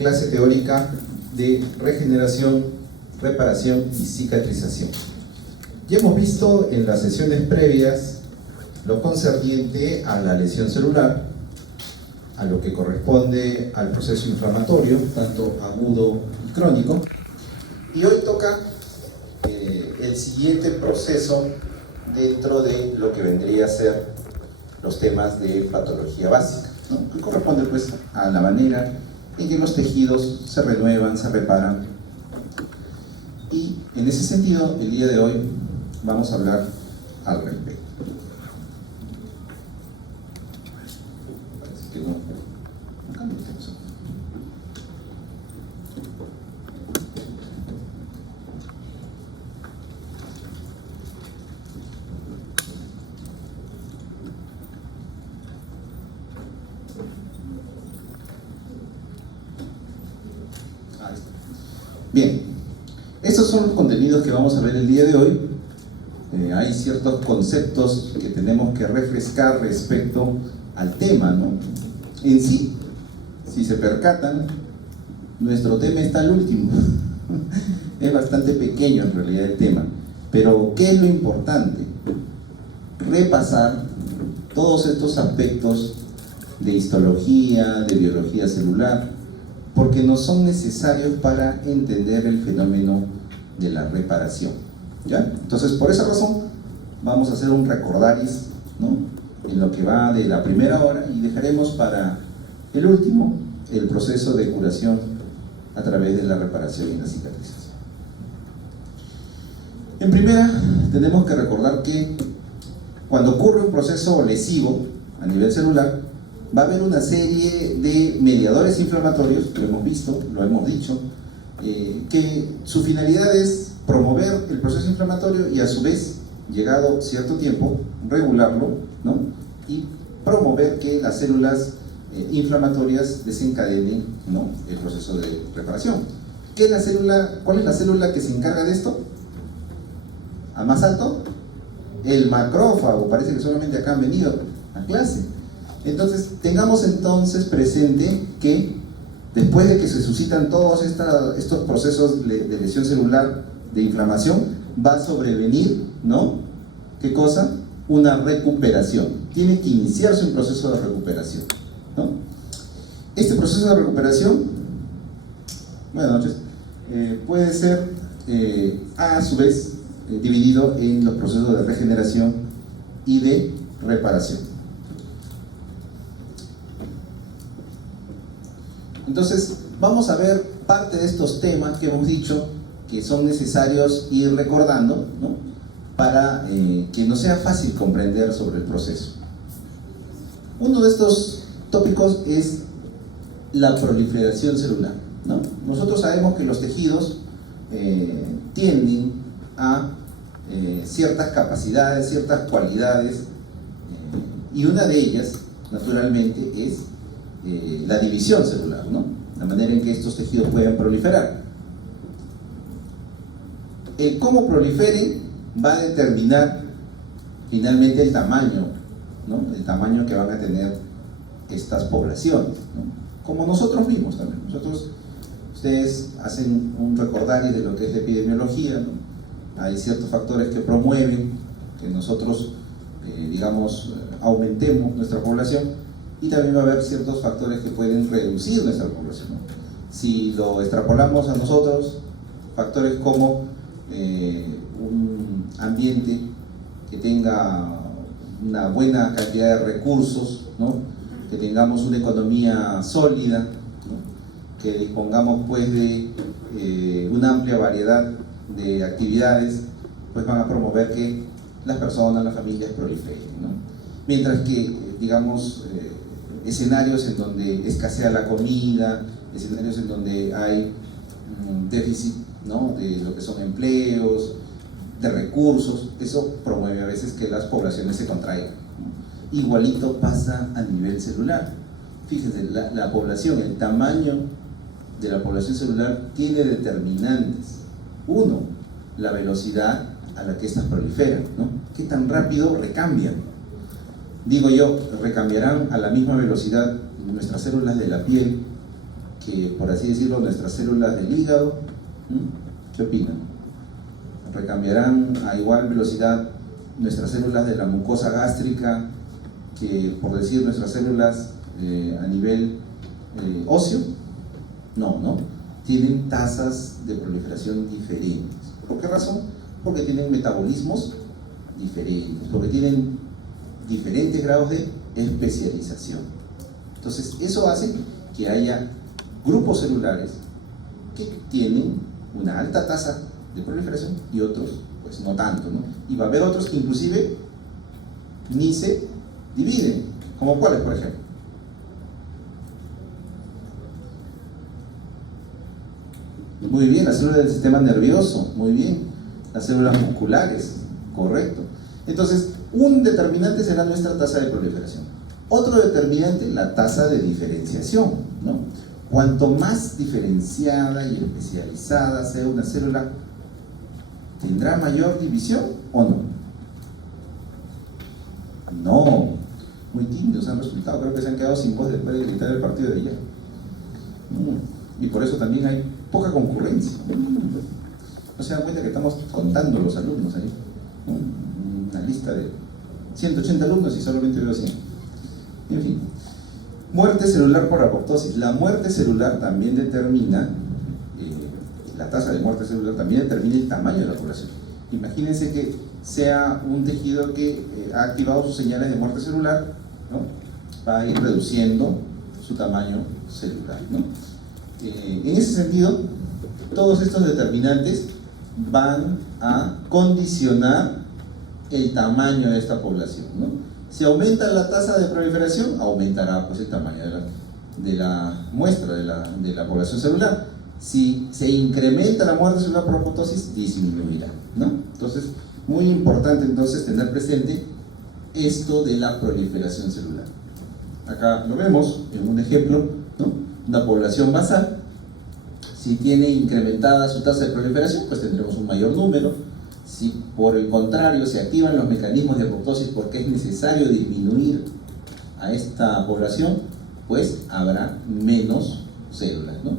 clase teórica de regeneración, reparación y cicatrización. Ya hemos visto en las sesiones previas lo concerniente a la lesión celular, a lo que corresponde al proceso inflamatorio, tanto agudo y crónico, y hoy toca el siguiente proceso dentro de lo que vendría a ser los temas de patología básica, ¿no? Que corresponde pues a la manera en que los tejidos se renuevan, se reparan. Y en ese sentido, el día de hoy vamos a hablar al respecto. Parece que no. Acá no tenemos. Bien, estos son los contenidos que vamos a ver el día de hoy. Hay ciertos conceptos que tenemos que refrescar respecto al tema, ¿no? En sí, si se percatan, nuestro tema está al último. Es bastante pequeño en realidad el tema, pero ¿qué es lo importante? Repasar todos estos aspectos de histología, de biología celular, porque nos son necesarios para entender el fenómeno de la reparación, ¿ya? Entonces, por esa razón, vamos a hacer un recordaris, ¿no?, en lo que va de la primera hora, y dejaremos para el último el proceso de curación a través de la reparación y la cicatrización. En primera, tenemos que recordar que cuando ocurre un proceso lesivo a nivel celular, va a haber una serie de mediadores inflamatorios, lo hemos visto, lo hemos dicho, que su finalidad es promover el proceso inflamatorio y a su vez, llegado cierto tiempo, regularlo, ¿no?, y promover que las células inflamatorias desencadenen, ¿no?, el proceso de reparación. ¿Cuál es la célula que se encarga de esto? ¿A más alto? El macrófago. Parece que solamente acá han venido a clase. Entonces, tengamos entonces presente que después de que se suscitan todos estos procesos de lesión celular, de inflamación, va a sobrevenir, ¿no?, ¿qué cosa? Una recuperación. Tiene que iniciarse un proceso de recuperación, ¿no? Este proceso de recuperación, buenas noches, puede ser a su vez dividido en los procesos de regeneración y de reparación. Entonces, vamos a ver parte de estos temas que hemos dicho que son necesarios ir recordando, ¿no?, para que nos sea fácil comprender sobre el proceso. Uno de estos tópicos es la proliferación celular, ¿no? Nosotros sabemos que los tejidos tienden a ciertas capacidades, ciertas cualidades, y una de ellas, naturalmente, es la división celular, ¿no?, la manera en que estos tejidos pueden proliferar. El cómo proliferen va a determinar finalmente el tamaño, ¿no?, el tamaño que van a tener estas poblaciones, ¿no?, como nosotros mismos también. Ustedes hacen un recordario de lo que es la epidemiología, ¿no? Hay ciertos factores que promueven que nosotros, digamos, aumentemos nuestra población, y también va a haber ciertos factores que pueden reducir nuestra población, ¿no? Si lo extrapolamos a nosotros, factores como un ambiente que tenga una buena cantidad de recursos, ¿no?, que tengamos una economía sólida, ¿no?, que dispongamos pues de una amplia variedad de actividades, pues van a promover que las personas, las familias proliferen, ¿no? Mientras que, digamos, escenarios en donde escasea la comida, escenarios en donde hay déficit, ¿no?, de lo que son empleos, de recursos, eso promueve a veces que las poblaciones se contraigan, ¿no? Igualito pasa a nivel celular. Fíjense, la población, el tamaño de la población celular tiene determinantes. Uno, la velocidad a la que éstas proliferan, ¿no? ¿Qué tan rápido recambian? Digo yo, recambiarán a la misma velocidad nuestras células de la piel que, por así decirlo, nuestras células del hígado, ¿qué opinan? ¿Recambiarán a igual velocidad nuestras células de la mucosa gástrica que, por decir, nuestras células a nivel óseo? No. Tienen tasas de proliferación diferentes. ¿Por qué razón? Porque tienen metabolismos diferentes, porque tienen diferentes grados de especialización. Entonces, eso hace que haya grupos celulares que tienen una alta tasa de proliferación y otros, pues no tanto, ¿no? Y va a haber otros que inclusive ni se dividen, como cuáles, por ejemplo. Muy bien, las células del sistema nervioso, muy bien. Las células musculares, correcto. Entonces, un determinante será nuestra tasa de proliferación. Otro determinante, la tasa de diferenciación, ¿no? Cuanto más diferenciada y especializada sea una célula, ¿tendrá mayor división o no? No. Muy tímidos han resultado, creo que se han quedado sin voz después de gritar el partido de ayer. Y por eso también hay poca concurrencia. No se dan cuenta que estamos contando los alumnos ahí. Una lista de 180 alumnos y solamente veo 100. En fin. Muerte celular por apoptosis. La muerte celular también determina, la tasa de muerte celular también determina el tamaño de la población. Imagínense que sea un tejido que ha activado sus señales de muerte celular, ¿no? Va a ir reduciendo su tamaño celular, ¿no? En ese sentido, todos estos determinantes van a condicionar el tamaño de esta población, ¿no? Si aumenta la tasa de proliferación, aumentará pues el tamaño de la muestra, de la población celular. Si se incrementa la muerte celular por apoptosis, disminuirá, ¿no? Entonces, muy importante entonces tener presente esto de la proliferación celular. Acá lo vemos en un ejemplo, ¿no? Una población basal, si tiene incrementada su tasa de proliferación, pues tendremos un mayor número. Si por el contrario se activan los mecanismos de apoptosis porque es necesario disminuir a esta población, pues habrá menos células, ¿no?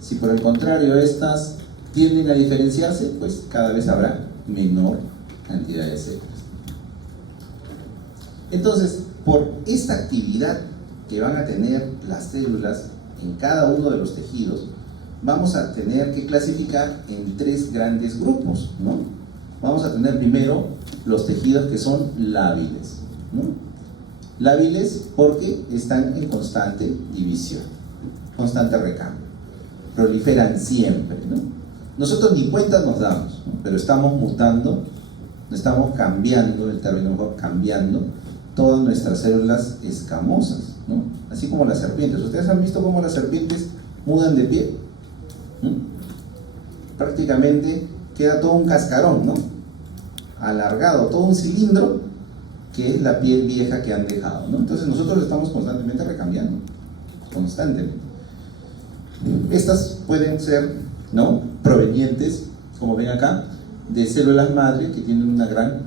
Si por el contrario estas tienden a diferenciarse, pues cada vez habrá menor cantidad de células. Entonces, por esta actividad que van a tener las células en cada uno de los tejidos, vamos a tener que clasificar en tres grandes grupos, ¿no? Vamos a tener primero los tejidos que son lábiles, ¿no? Lábiles porque están en constante división, constante recambio, proliferan siempre, ¿no? Nosotros ni cuenta nos damos, ¿no? Pero estamos mutando, estamos cambiando, el término mejor, cambiando todas nuestras células escamosas, ¿no? Así como las serpientes. ¿Ustedes han visto cómo las serpientes mudan de piel? Prácticamente queda todo un cascarón, ¿no? Alargado, todo un cilindro que es la piel vieja que han dejado, ¿no? Entonces nosotros estamos constantemente recambiando, constantemente. Estas pueden ser, ¿no?, provenientes, como ven acá, de células madre que tienen una gran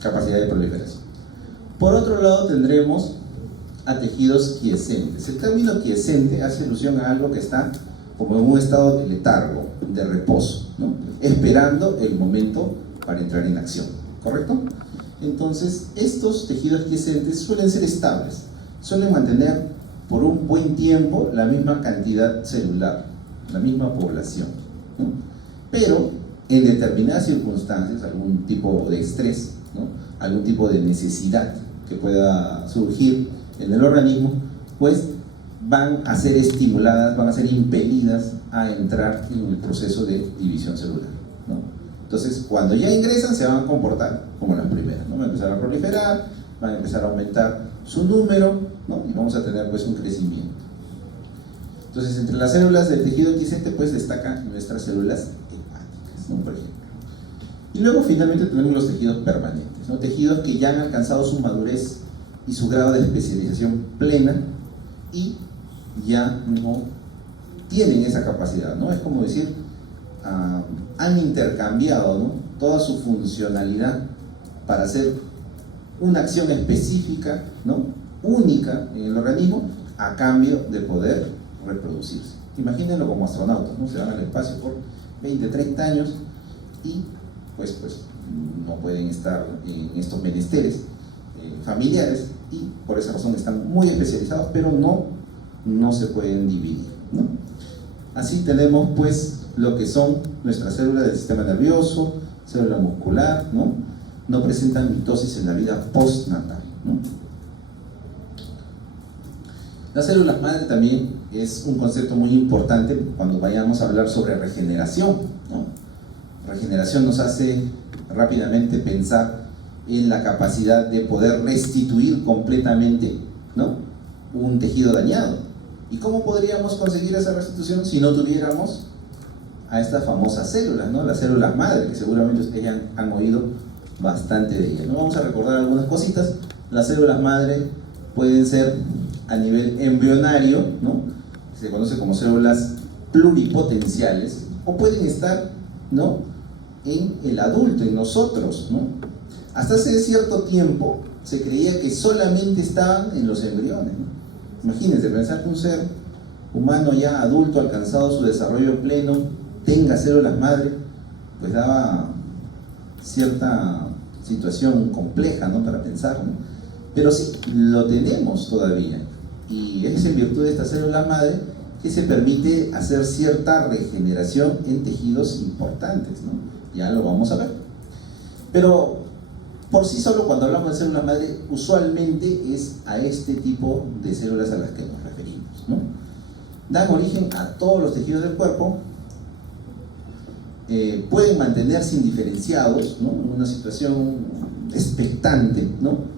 capacidad de proliferación. Por otro lado tendremos a tejidos quiescentes. El término quiescente hace alusión a algo que está como en un estado de letargo, de reposo, ¿no? Esperando el momento para entrar en acción, ¿correcto? Entonces, estos tejidos quiescentes suelen ser estables, suelen mantener por un buen tiempo la misma cantidad celular, la misma población, ¿no? Pero en determinadas circunstancias, algún tipo de estrés, ¿no?, algún tipo de necesidad que pueda surgir en el organismo, pues van a ser estimuladas, van a ser impelidas a entrar en el proceso de división celular, ¿no? Entonces, cuando ya ingresan, se van a comportar como las primeras, ¿no? Van a empezar a proliferar, van a empezar a aumentar su número, ¿no? Y vamos a tener pues un crecimiento. Entonces, entre las células del tejido quiescente, pues destacan nuestras células hepáticas, ¿no?, por ejemplo. Y luego finalmente tenemos los tejidos permanentes, ¿no? Tejidos que ya han alcanzado su madurez y su grado de especialización plena y ya no tienen esa capacidad, ¿no? Es como decir, han intercambiado, ¿no?, toda su funcionalidad para hacer una acción específica, ¿no?, única en el organismo, a cambio de poder reproducirse. Imagínenlo como astronautas, ¿no? Se van al espacio por 20, 30 años y pues no pueden estar en estos menesteres familiares y por esa razón están muy especializados, pero no se pueden dividir, ¿no? Así tenemos pues lo que son nuestras células del sistema nervioso, célula muscular, no presentan mitosis en la vida postnatal, ¿no? Las células madre también es un concepto muy importante cuando vayamos a hablar sobre regeneración, ¿no? Regeneración nos hace rápidamente pensar en la capacidad de poder restituir completamente, ¿no?, un tejido dañado. ¿Y cómo podríamos conseguir esa restitución si no tuviéramos a estas famosas células, ¿no? Las células madre, que seguramente ustedes han oído bastante de ellas, ¿no? Vamos a recordar algunas cositas. Las células madre pueden ser a nivel embrionario, ¿no? Se conoce como células pluripotenciales, o pueden estar, ¿no?, en el adulto, en nosotros, ¿no? Hasta hace cierto tiempo se creía que solamente estaban en los embriones, ¿no? Imagínense, pensar que un ser humano ya adulto, alcanzado su desarrollo pleno, tenga células madre, pues daba cierta situación compleja, ¿no?, para pensar, ¿no? Pero sí, lo tenemos todavía, y es en virtud de esta célula madre que se permite hacer cierta regeneración en tejidos importantes, ¿no? Ya lo vamos a ver. Pero por sí solo, cuando hablamos de célula madre, usualmente es a este tipo de células a las que nos referimos, ¿no? Dan origen a todos los tejidos del cuerpo, pueden mantenerse indiferenciados, ¿no?, en una situación expectante, ¿no?,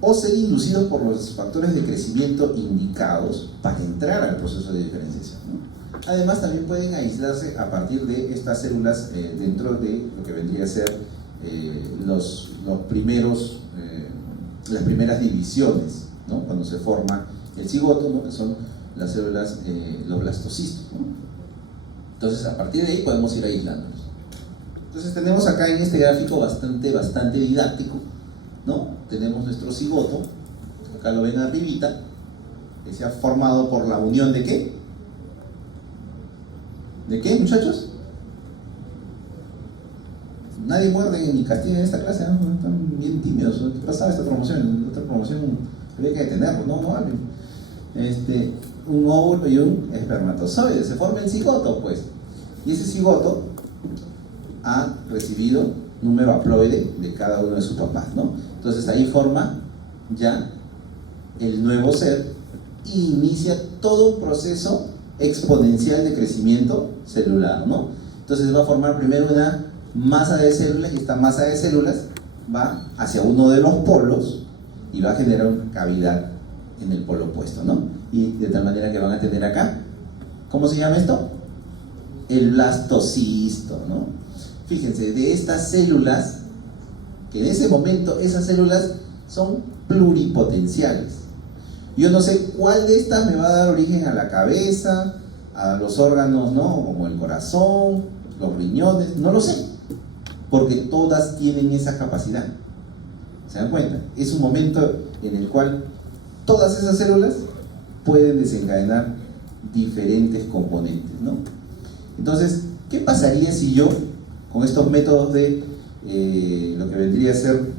o ser inducidos por los factores de crecimiento indicados para entrar al proceso de diferenciación, ¿no? Además, también pueden aislarse a partir de estas células dentro de lo que vendría a ser las primeras divisiones, ¿no?, cuando se forma el cigoto, ¿no?, que son las células, los blastocistos, ¿no? Entonces, a partir de ahí podemos ir aislándolos. Entonces, tenemos acá en este gráfico bastante didáctico, ¿no? Tenemos nuestro cigoto, acá lo ven arribita, que se ha formado por la unión ¿de qué? ¿De qué, muchachos? Nadie muerde ni castiga en esta clase, ¿no? Están bien tímidos. ¿Qué pasaba esta promoción? En otra promoción había que detenerlo, no hablen. Un óvulo y un espermatozoide, se forma el cigoto, pues. Y ese cigoto ha recibido número haploide de cada uno de sus papás, ¿no? Entonces ahí forma ya el nuevo ser e inicia todo un proceso exponencial de crecimiento celular, ¿no? Entonces va a formar primero una masa de células, y esta masa de células va hacia uno de los polos y va a generar una cavidad en el polo opuesto, ¿no? Y de tal manera que van a tener acá, ¿cómo se llama esto? El blastocisto, ¿no? Fíjense, de estas células, que en ese momento esas células son pluripotenciales. Yo no sé cuál de estas me va a dar origen a la cabeza, a los órganos, ¿no?, como el corazón, los riñones, no lo sé, porque todas tienen esa capacidad. ¿Se dan cuenta? Es un momento en el cual todas esas células pueden desencadenar diferentes componentes, ¿no? Entonces, ¿qué pasaría si yo, con estos métodos de lo que vendría a ser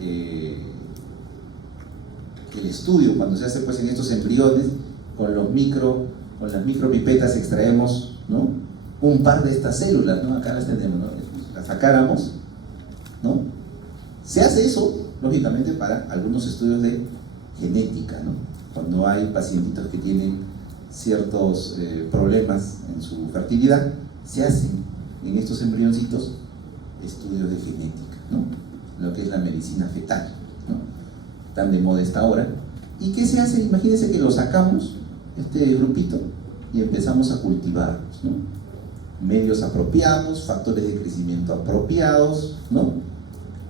el estudio, cuando se hace pues en estos embriones, con las micropipetas extraemos, ¿no?, un par de estas células, ¿no?, acá las tenemos, ¿no?, las sacáramos, ¿no? Se hace eso, lógicamente, para algunos estudios de genética, ¿no? Cuando hay pacientitos que tienen ciertos problemas en su fertilidad, se hacen en estos embrioncitos estudios de genética, ¿no?, lo que es la medicina fetal, ¿no?, tan de moda esta hora. ¿Y qué se hace? Imagínense que lo sacamos, este grupito, y empezamos a cultivarlos, ¿no? Medios apropiados, factores de crecimiento apropiados, ¿no?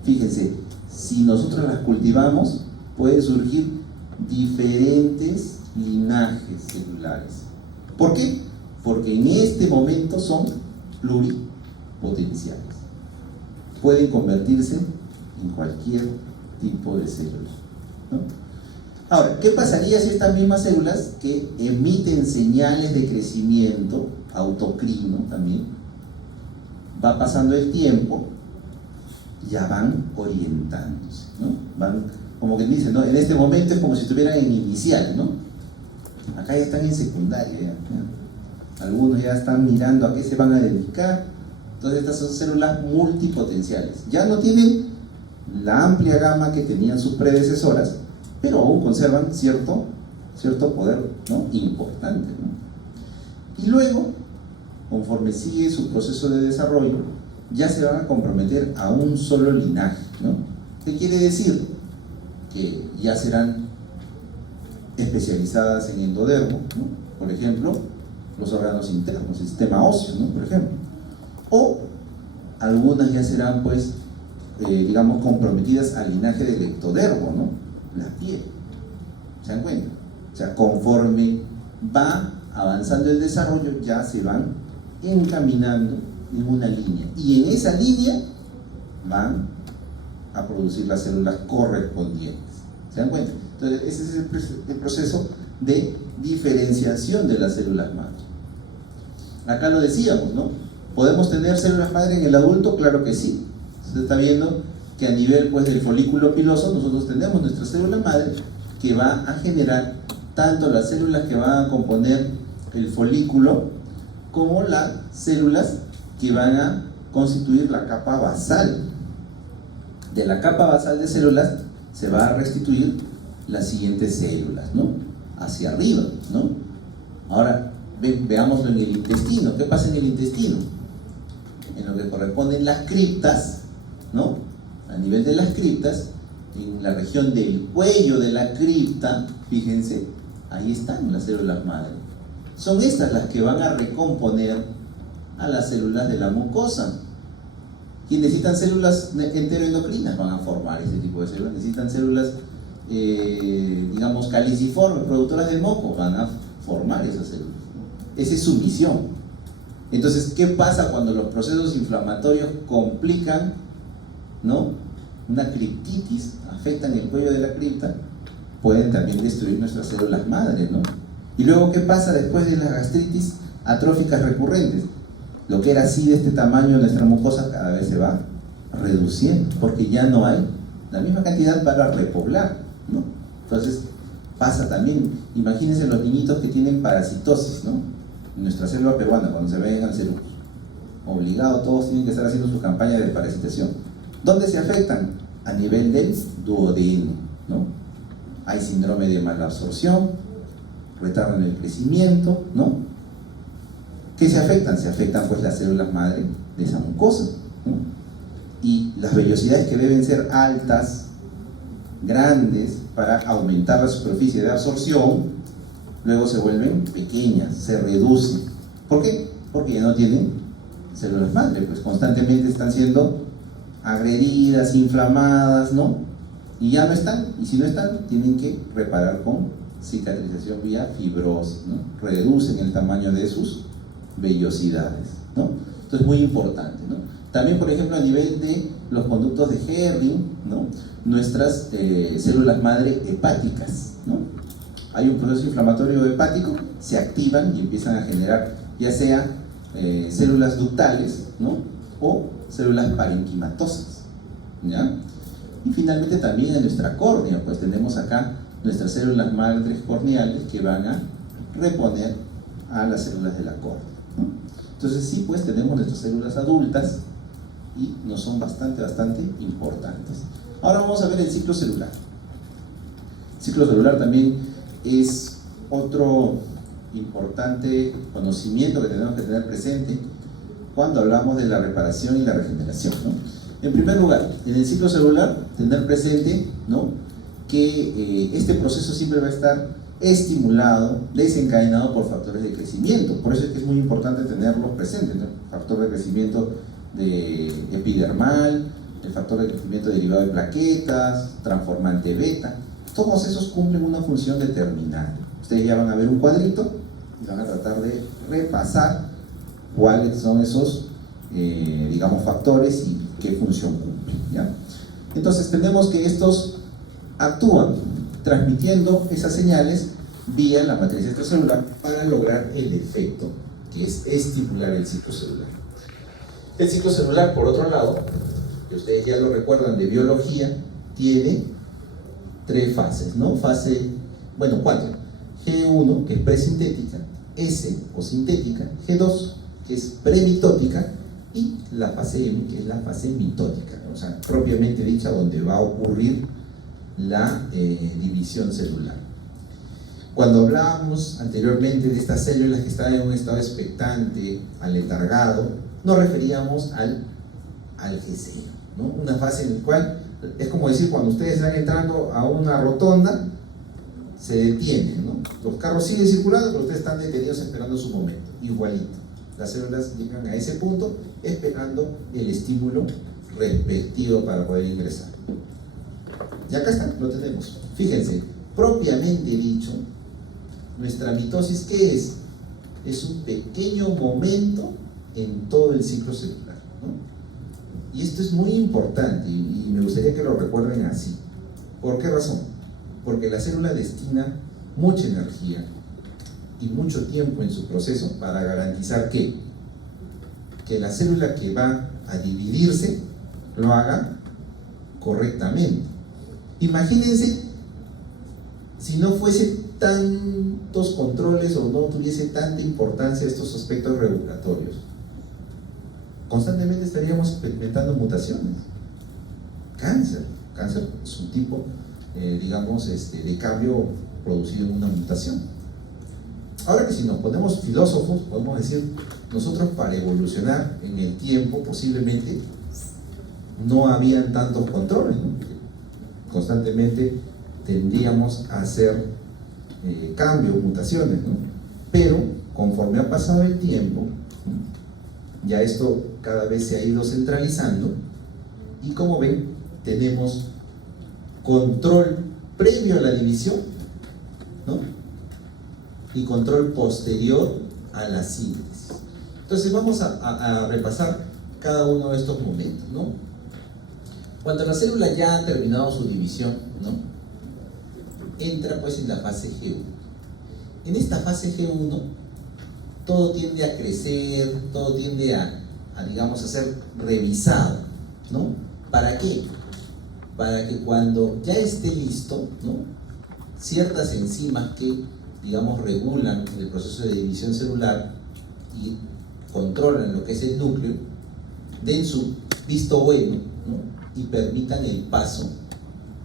Fíjense, si nosotros las cultivamos, pueden surgir diferentes linajes celulares. ¿Por qué? Porque en este momento son pluripotenciales. Pueden convertirse en cualquier tipo de célula, ¿no? Ahora, ¿qué pasaría si estas mismas células que emiten señales de crecimiento, autocrino también, va pasando el tiempo, ya van orientándose, ¿no? Van, como que dicen, ¿no? En este momento es como si estuvieran en inicial, ¿no? Acá ya están en secundaria, ¿ya? Algunos ya están mirando a qué se van a dedicar. Entonces estas son células multipotenciales. Ya no tienen la amplia gama que tenían sus predecesoras, pero aún conservan cierto poder, ¿no? Importante, ¿no? Y luego, conforme sigue su proceso de desarrollo, ya se van a comprometer a un solo linaje, ¿no? ¿Qué quiere decir? Que ya serán especializadas en endodermo, ¿no? Por ejemplo, los órganos internos, el sistema óseo, ¿no? Por ejemplo. O algunas ya serán, pues, digamos, comprometidas al linaje del ectodermo, ¿no? La piel. ¿Se dan cuenta? O sea, conforme va avanzando el desarrollo, ya se van encaminando en una línea. Y en esa línea van a producir las células correspondientes. ¿Se dan cuenta? Entonces, ese es el proceso de diferenciación de las células madre. Acá lo decíamos, ¿no? ¿Podemos tener células madre en el adulto? Claro que sí. Usted está viendo que a nivel, pues, del folículo piloso nosotros tenemos nuestra célula madre que va a generar tanto las células que van a componer el folículo como las células que van a constituir la capa basal. De la capa basal de células se va a restituir las siguientes células, ¿no? Hacia arriba, ¿no? Ahora, veámoslo en el intestino. ¿Qué pasa en el intestino? En lo que corresponden las criptas, ¿no? A nivel de las criptas, en la región del cuello de la cripta, fíjense, ahí están las células madre. Son estas las que van a recomponer a las células de la mucosa. Y necesitan células enteroendocrinas, van a formar ese tipo de células. Necesitan células, digamos, caliciformes, productoras de moco, van a formar esas células. Esa es su misión. Entonces, ¿qué pasa cuando los procesos inflamatorios complican, ¿no? Una criptitis, afectan el cuello de la cripta? Pueden también destruir nuestras células madre, ¿no? Y luego, ¿qué pasa después de las gastritis atróficas recurrentes? Lo que era así de este tamaño, nuestra mucosa cada vez se va reduciendo, porque ya no hay la misma cantidad para repoblar, ¿no? Entonces, pasa también, imagínense los niñitos que tienen parasitosis, ¿no? En nuestra selva peruana, cuando se ven al Perú, obligado, todos tienen que estar haciendo su campaña de parasitación. ¿Dónde se afectan? A nivel del duodeno, ¿no? Hay síndrome de malabsorción, retardan el crecimiento, ¿no? ¿Qué se afectan? Se afectan, pues, las células madre de esa mucosa, ¿no? Y las vellosidades, que deben ser altas, grandes, para aumentar la superficie de absorción, luego se vuelven pequeñas, se reducen. ¿Por qué? Porque ya no tienen células madre, pues constantemente están siendo agredidas, inflamadas, ¿no? Y ya no están, y si no están, tienen que reparar con cicatrización vía fibrosis, ¿no? Reducen el tamaño de sus vellosidades, ¿no? Entonces es muy importante, ¿no? También, por ejemplo, a nivel de los conductos de Henry, ¿no? Nuestras células madre hepáticas, ¿no? Hay un proceso inflamatorio hepático, se activan y empiezan a generar ya sea células ductales, ¿no? O células parenquimatosas, ¿ya? Y finalmente también en nuestra córnea, pues tenemos acá nuestras células madres corneales que van a reponer a las células de la córnea, ¿no? Entonces sí, pues tenemos nuestras células adultas y nos son bastante importantes. Ahora vamos a ver el ciclo celular. El ciclo celular también es otro importante conocimiento que tenemos que tener presente cuando hablamos de la reparación y la regeneración, ¿no? En primer lugar, en el ciclo celular, tener presente, ¿no?, que este proceso siempre va a estar estimulado, desencadenado por factores de crecimiento. Por eso es que es muy importante tenerlos presentes, ¿no? Factor de crecimiento epidermal, el factor de crecimiento derivado de plaquetas, transformante beta. Todos esos cumplen una función determinada. Ustedes ya van a ver un cuadrito y van a tratar de repasar cuáles son esos, digamos, factores y qué función cumplen, ¿ya? Entonces tenemos que estos actúan transmitiendo esas señales vía la matriz extracelular para lograr el efecto que es estimular el ciclo celular. El ciclo celular, por otro lado, que ustedes ya lo recuerdan de biología, tiene 3 fases, ¿no? Bueno, 4. G1, que es presintética, S, o sintética, G2, que es premitótica, y la fase M, que es la fase mitótica, o sea, propiamente dicha, donde va a ocurrir la división celular. Cuando hablábamos anteriormente de estas células que estaban en un estado expectante, aletargado, nos referíamos al geseo, ¿no? Una fase en la cual es como decir, cuando ustedes están entrando a una rotonda, se detienen, ¿no? Los carros siguen circulando, pero ustedes están detenidos esperando su momento, igualito. Las células llegan a ese punto esperando el estímulo respectivo para poder ingresar. Y acá está, lo tenemos. Fíjense, propiamente dicho, nuestra mitosis, ¿qué es? Es un pequeño momento en todo el ciclo celular, ¿no? Y esto es muy importante y me gustaría que lo recuerden así. ¿Por qué razón? Porque la célula destina mucha energía y mucho tiempo en su proceso para garantizar que la célula que va a dividirse lo haga correctamente. Imagínense si no fuese tantos controles o no tuviese tanta importancia estos aspectos regulatorios. Constantemente estaríamos experimentando mutaciones. Cáncer es un tipo, digamos, de cambio producido en una mutación. Ahora que si nos ponemos filósofos, podemos decir, nosotros para evolucionar en el tiempo posiblemente no habían tantos controles, ¿no? Constantemente tendríamos a hacer cambios, mutaciones, ¿no? Pero conforme ha pasado el tiempo, ¿no? Ya esto cada vez se ha ido centralizando y como ven, tenemos control previo a la división, ¿no? Y control posterior a la síntesis. Entonces vamos a repasar cada uno de estos momentos, ¿no? Cuando la célula ya ha terminado su división, ¿no? Entra pues en la fase G1. En esta fase G1 todo tiende a crecer, todo tiende a digamos, a ser revisado, ¿no? ¿Para qué? Para que cuando ya esté listo, ¿no? Ciertas enzimas que, digamos, regulan el proceso de división celular y controlan lo que es el núcleo, den su visto bueno, ¿no? Y permitan el paso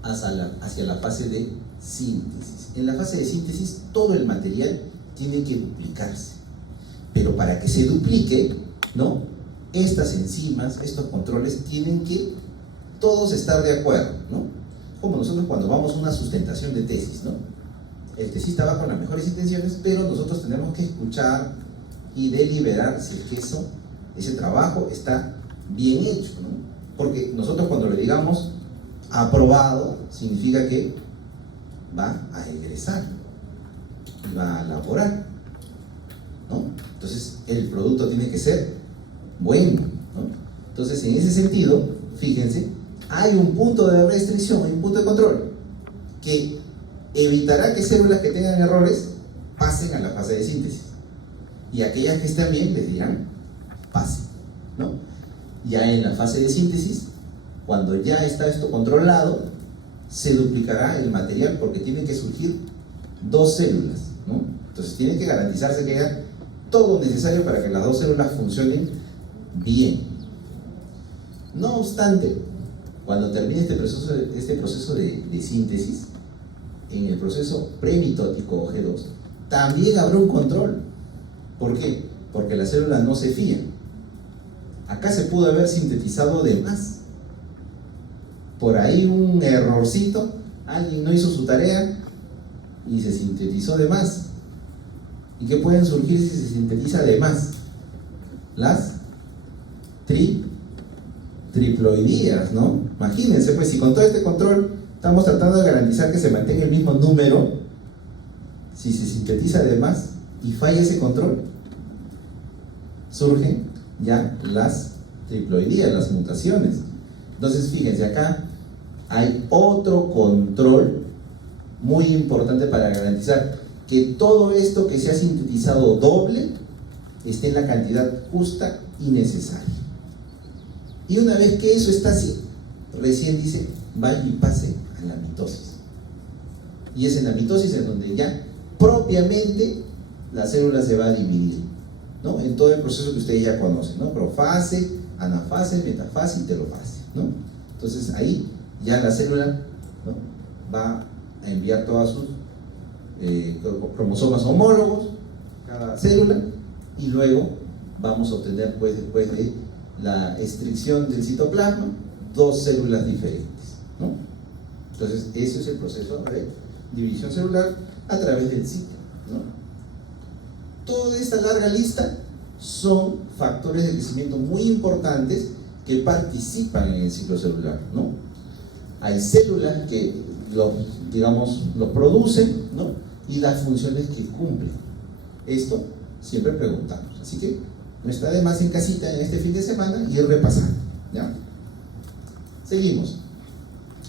hacia la fase de síntesis. En la fase de síntesis todo el material tiene que duplicarse, pero para que se duplique, ¿no? Estas enzimas, estos controles tienen que todos estar de acuerdo, ¿no? Como nosotros cuando vamos a una sustentación de tesis, ¿no? El tesista va con las mejores intenciones, pero nosotros tenemos que escuchar y deliberar si es que ese trabajo está bien hecho, ¿no? Porque nosotros cuando le digamos aprobado, significa que va a egresar y va a elaborar, ¿no? Entonces el producto tiene que ser bueno, ¿no? Entonces en ese sentido, fíjense, hay un punto de restricción, hay un punto de control que evitará que células que tengan errores pasen a la fase de síntesis y aquellas que estén bien les dirán pasen, ¿no? Ya en la fase de síntesis, cuando ya está esto controlado, se duplicará el material porque tienen que surgir 2 células, ¿no? Entonces tiene que garantizarse que haya todo necesario para que las 2 células funcionen bien. No obstante, cuando termine este proceso de síntesis, en el proceso premitótico o G2, también habrá un control. ¿Por qué? Porque la célula no se fía. Acá se pudo haber sintetizado de más. Por ahí un errorcito, alguien no hizo su tarea y se sintetizó de más. ¿Y qué pueden surgir si se sintetiza de más? Las triploidías, ¿no? Imagínense, pues si con todo este control estamos tratando de garantizar que se mantenga el mismo número, si se sintetiza de más y falla ese control, surgen ya las triploidías, las mutaciones. Entonces fíjense, acá hay otro control muy importante para garantizar que todo esto que se ha sintetizado doble esté en la cantidad justa y necesaria. Y una vez que eso está así, recién dice, vaya y pase a la mitosis. Y es en la mitosis en donde ya propiamente la célula se va a dividir, ¿no? En todo el proceso que ustedes ya conocen, ¿no? Profase, anafase, metafase y telofase, ¿no? Entonces ahí ya la célula, ¿no?, va a enviar todas sus cromosomas homólogos, cada célula, y luego vamos a obtener, pues, después de la estricción del citoplasma, dos células diferentes, ¿no? Entonces ese es el proceso de división celular a través del ciclo, ¿no? Toda esta larga lista son factores de crecimiento muy importantes que participan en el ciclo celular, ¿no? Hay células que los producen, ¿no?, y las funciones que cumplen. Esto siempre preguntamos, así que no está de más en casita en este fin de semana ir repasando, ¿ya? Seguimos.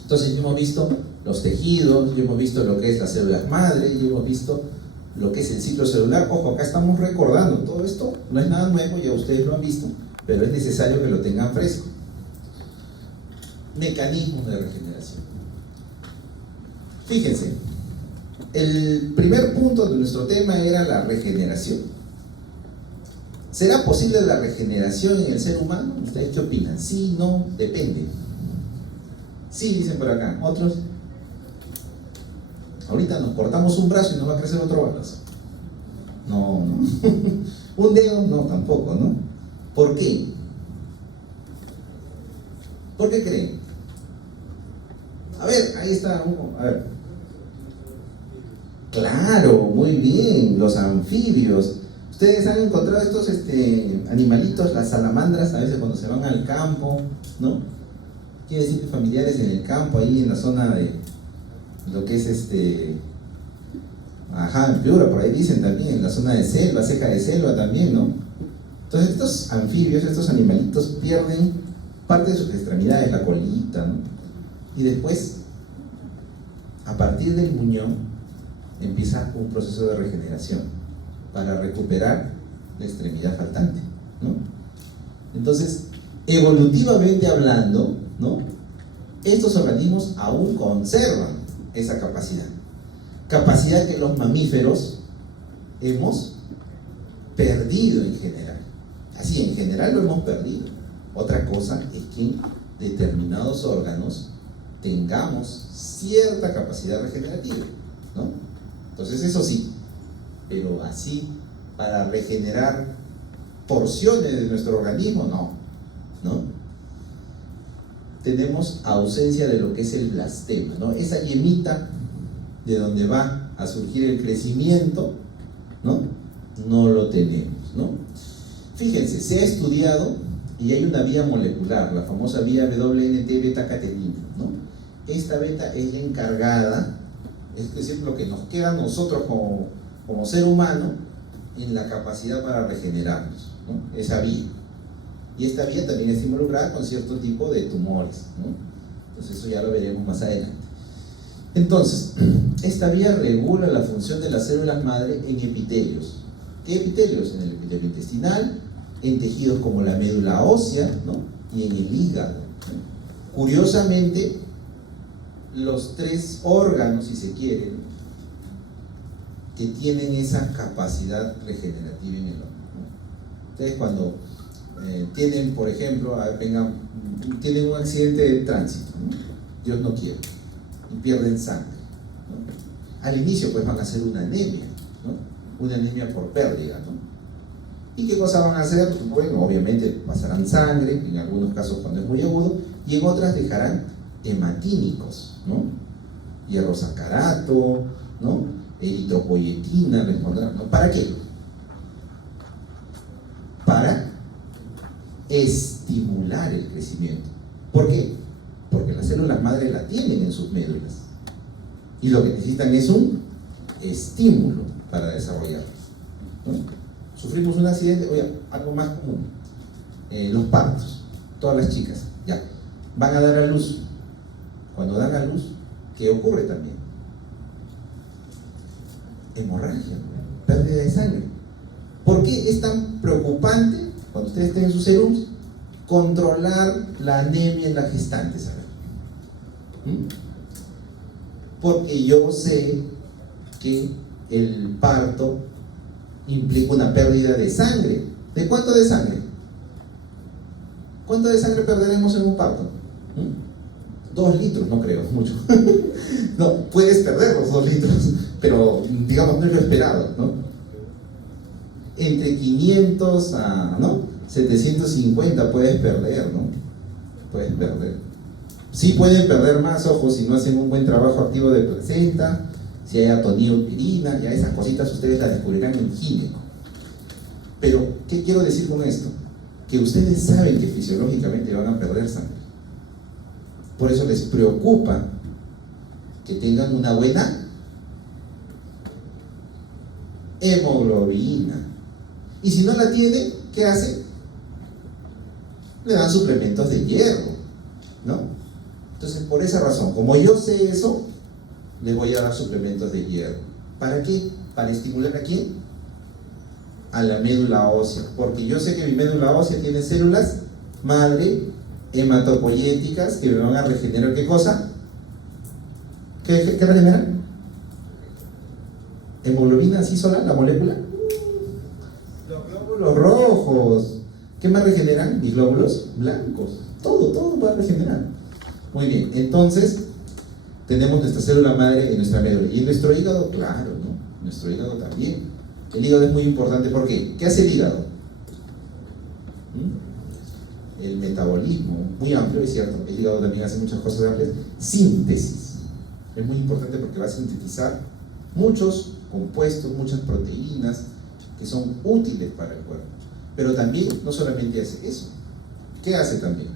Entonces ya hemos visto los tejidos, ya hemos visto lo que es las células madre, ya hemos visto lo que es el ciclo celular. Ojo, acá estamos recordando, todo esto no es nada nuevo, ya ustedes lo han visto, pero es necesario que lo tengan fresco. Mecanismos de regeneración. Fíjense, el primer punto de nuestro tema era la regeneración. ¿Será posible la regeneración en el ser humano? ¿Ustedes qué opinan? Sí, no, depende. Sí, dicen por acá. ¿Otros? Ahorita nos cortamos un brazo y nos va a crecer otro brazo. No, no. Un dedo, no, tampoco, ¿no? ¿Por qué? ¿Por qué creen? A ver, ahí está. A ver. Claro, muy bien, los anfibios. Ustedes han encontrado estos animalitos, las salamandras, a veces cuando se van al campo, ¿no? Quiere decir familiares en el campo, ahí en la zona de lo que es en Piura, por ahí dicen también, en la zona de selva, ceja de selva también, ¿no? Entonces estos anfibios, estos animalitos pierden parte de sus extremidades, la colita, ¿no? Y después, a partir del muñón, empieza un proceso de regeneración para recuperar la extremidad faltante, ¿no? Entonces, evolutivamente hablando, ¿no?, estos organismos aún conservan esa capacidad que los mamíferos hemos perdido en general. Así, en general lo hemos perdido. Otra cosa es que en determinados órganos tengamos cierta capacidad regenerativa, ¿no? Entonces eso sí, pero así para regenerar porciones de nuestro organismo, no. Tenemos ausencia de lo que es el blastema, ¿no? Esa yemita de donde va a surgir el crecimiento, no lo tenemos, ¿no? Fíjense, se ha estudiado y hay una vía molecular, la famosa vía WNT beta-catenina, ¿no? Esta beta es la encargada, es decir, lo que nos queda a nosotros como ser humano en la capacidad para regenerarnos, ¿no? Esa vía. Y esta vía también está involucrada con cierto tipo de tumores, ¿no? Entonces eso ya lo veremos más adelante. Entonces, esta vía regula la función de las células madre en epitelios. ¿Qué epitelios? En el epitelio intestinal, en tejidos como la médula ósea, ¿no?, y en el hígado, ¿no? Curiosamente, los tres órganos, si se quiere, que tienen esa capacidad regenerativa en el hombre, ¿no? Ustedes cuando tienen, por ejemplo, tienen un accidente de tránsito, ¿no?, Dios no quiere, y pierden sangre, ¿no? Al inicio pues van a hacer una anemia, ¿no?, una anemia por pérdida, ¿no? ¿Y qué cosa van a hacer? Pues, bueno, obviamente pasarán sangre, en algunos casos cuando es muy agudo, y en otras dejarán hematínicos, ¿no? Hierro sacarato, ¿no?, eritropoyetina, les pondrán, ¿no? ¿Para qué? Para estimular el crecimiento. ¿Por qué? Porque las células madre la tienen en sus médulas y lo que necesitan es un estímulo para desarrollarlos, ¿no? Sufrimos un accidente, oye, algo más común, los partos. Todas las chicas ya van a dar a luz. Cuando dan a luz, ¿qué ocurre también? hemorragia, pérdida de sangre. ¿Por qué es tan preocupante, cuando ustedes tienen sus serums, controlar la anemia en las gestantes? Porque yo sé que el parto implica una pérdida de sangre. ¿De cuánto de sangre? ¿Cuánto de sangre perderemos en un parto? 2 litros, no creo, mucho. No, puedes perder los 2 litros, pero digamos no es lo esperado, ¿no? Entre 500 a 750 puedes perder, ¿no? Puedes perder. Sí pueden perder más, ojo, si no hacen un buen trabajo activo de placenta, si hay atonilpirina, ya esas cositas ustedes las descubrirán en gineco. Pero, ¿qué quiero decir con esto? Que ustedes saben que fisiológicamente van a perder sangre. Por eso les preocupa que tengan una buena hemoglobina. Y si no la tienen, ¿qué hacen? Le dan suplementos de hierro, ¿no? Entonces, por esa razón, como yo sé eso, le voy a dar suplementos de hierro. ¿Para qué? ¿Para estimular a quién? A la médula ósea. Porque yo sé que mi médula ósea tiene células madre hematopoyéticas que me van a regenerar. ¿Qué cosa? ¿Qué regeneran? ¿Hemoglobina así sola, la molécula? Los glóbulos rojos. ¿Qué más regeneran? Mis glóbulos blancos. Todo va a regenerar. Muy bien, entonces tenemos nuestra célula madre en nuestra médula. Y en nuestro hígado, claro, ¿no? Nuestro hígado también. El hígado es muy importante. ¿Por qué? ¿Qué hace el hígado? El metabolismo, muy amplio, es cierto. El hígado también hace muchas cosas amplias. Síntesis. Es muy importante porque va a sintetizar muchos compuestos, muchas proteínas que son útiles para el cuerpo. Pero también no solamente hace eso. ¿Qué hace también?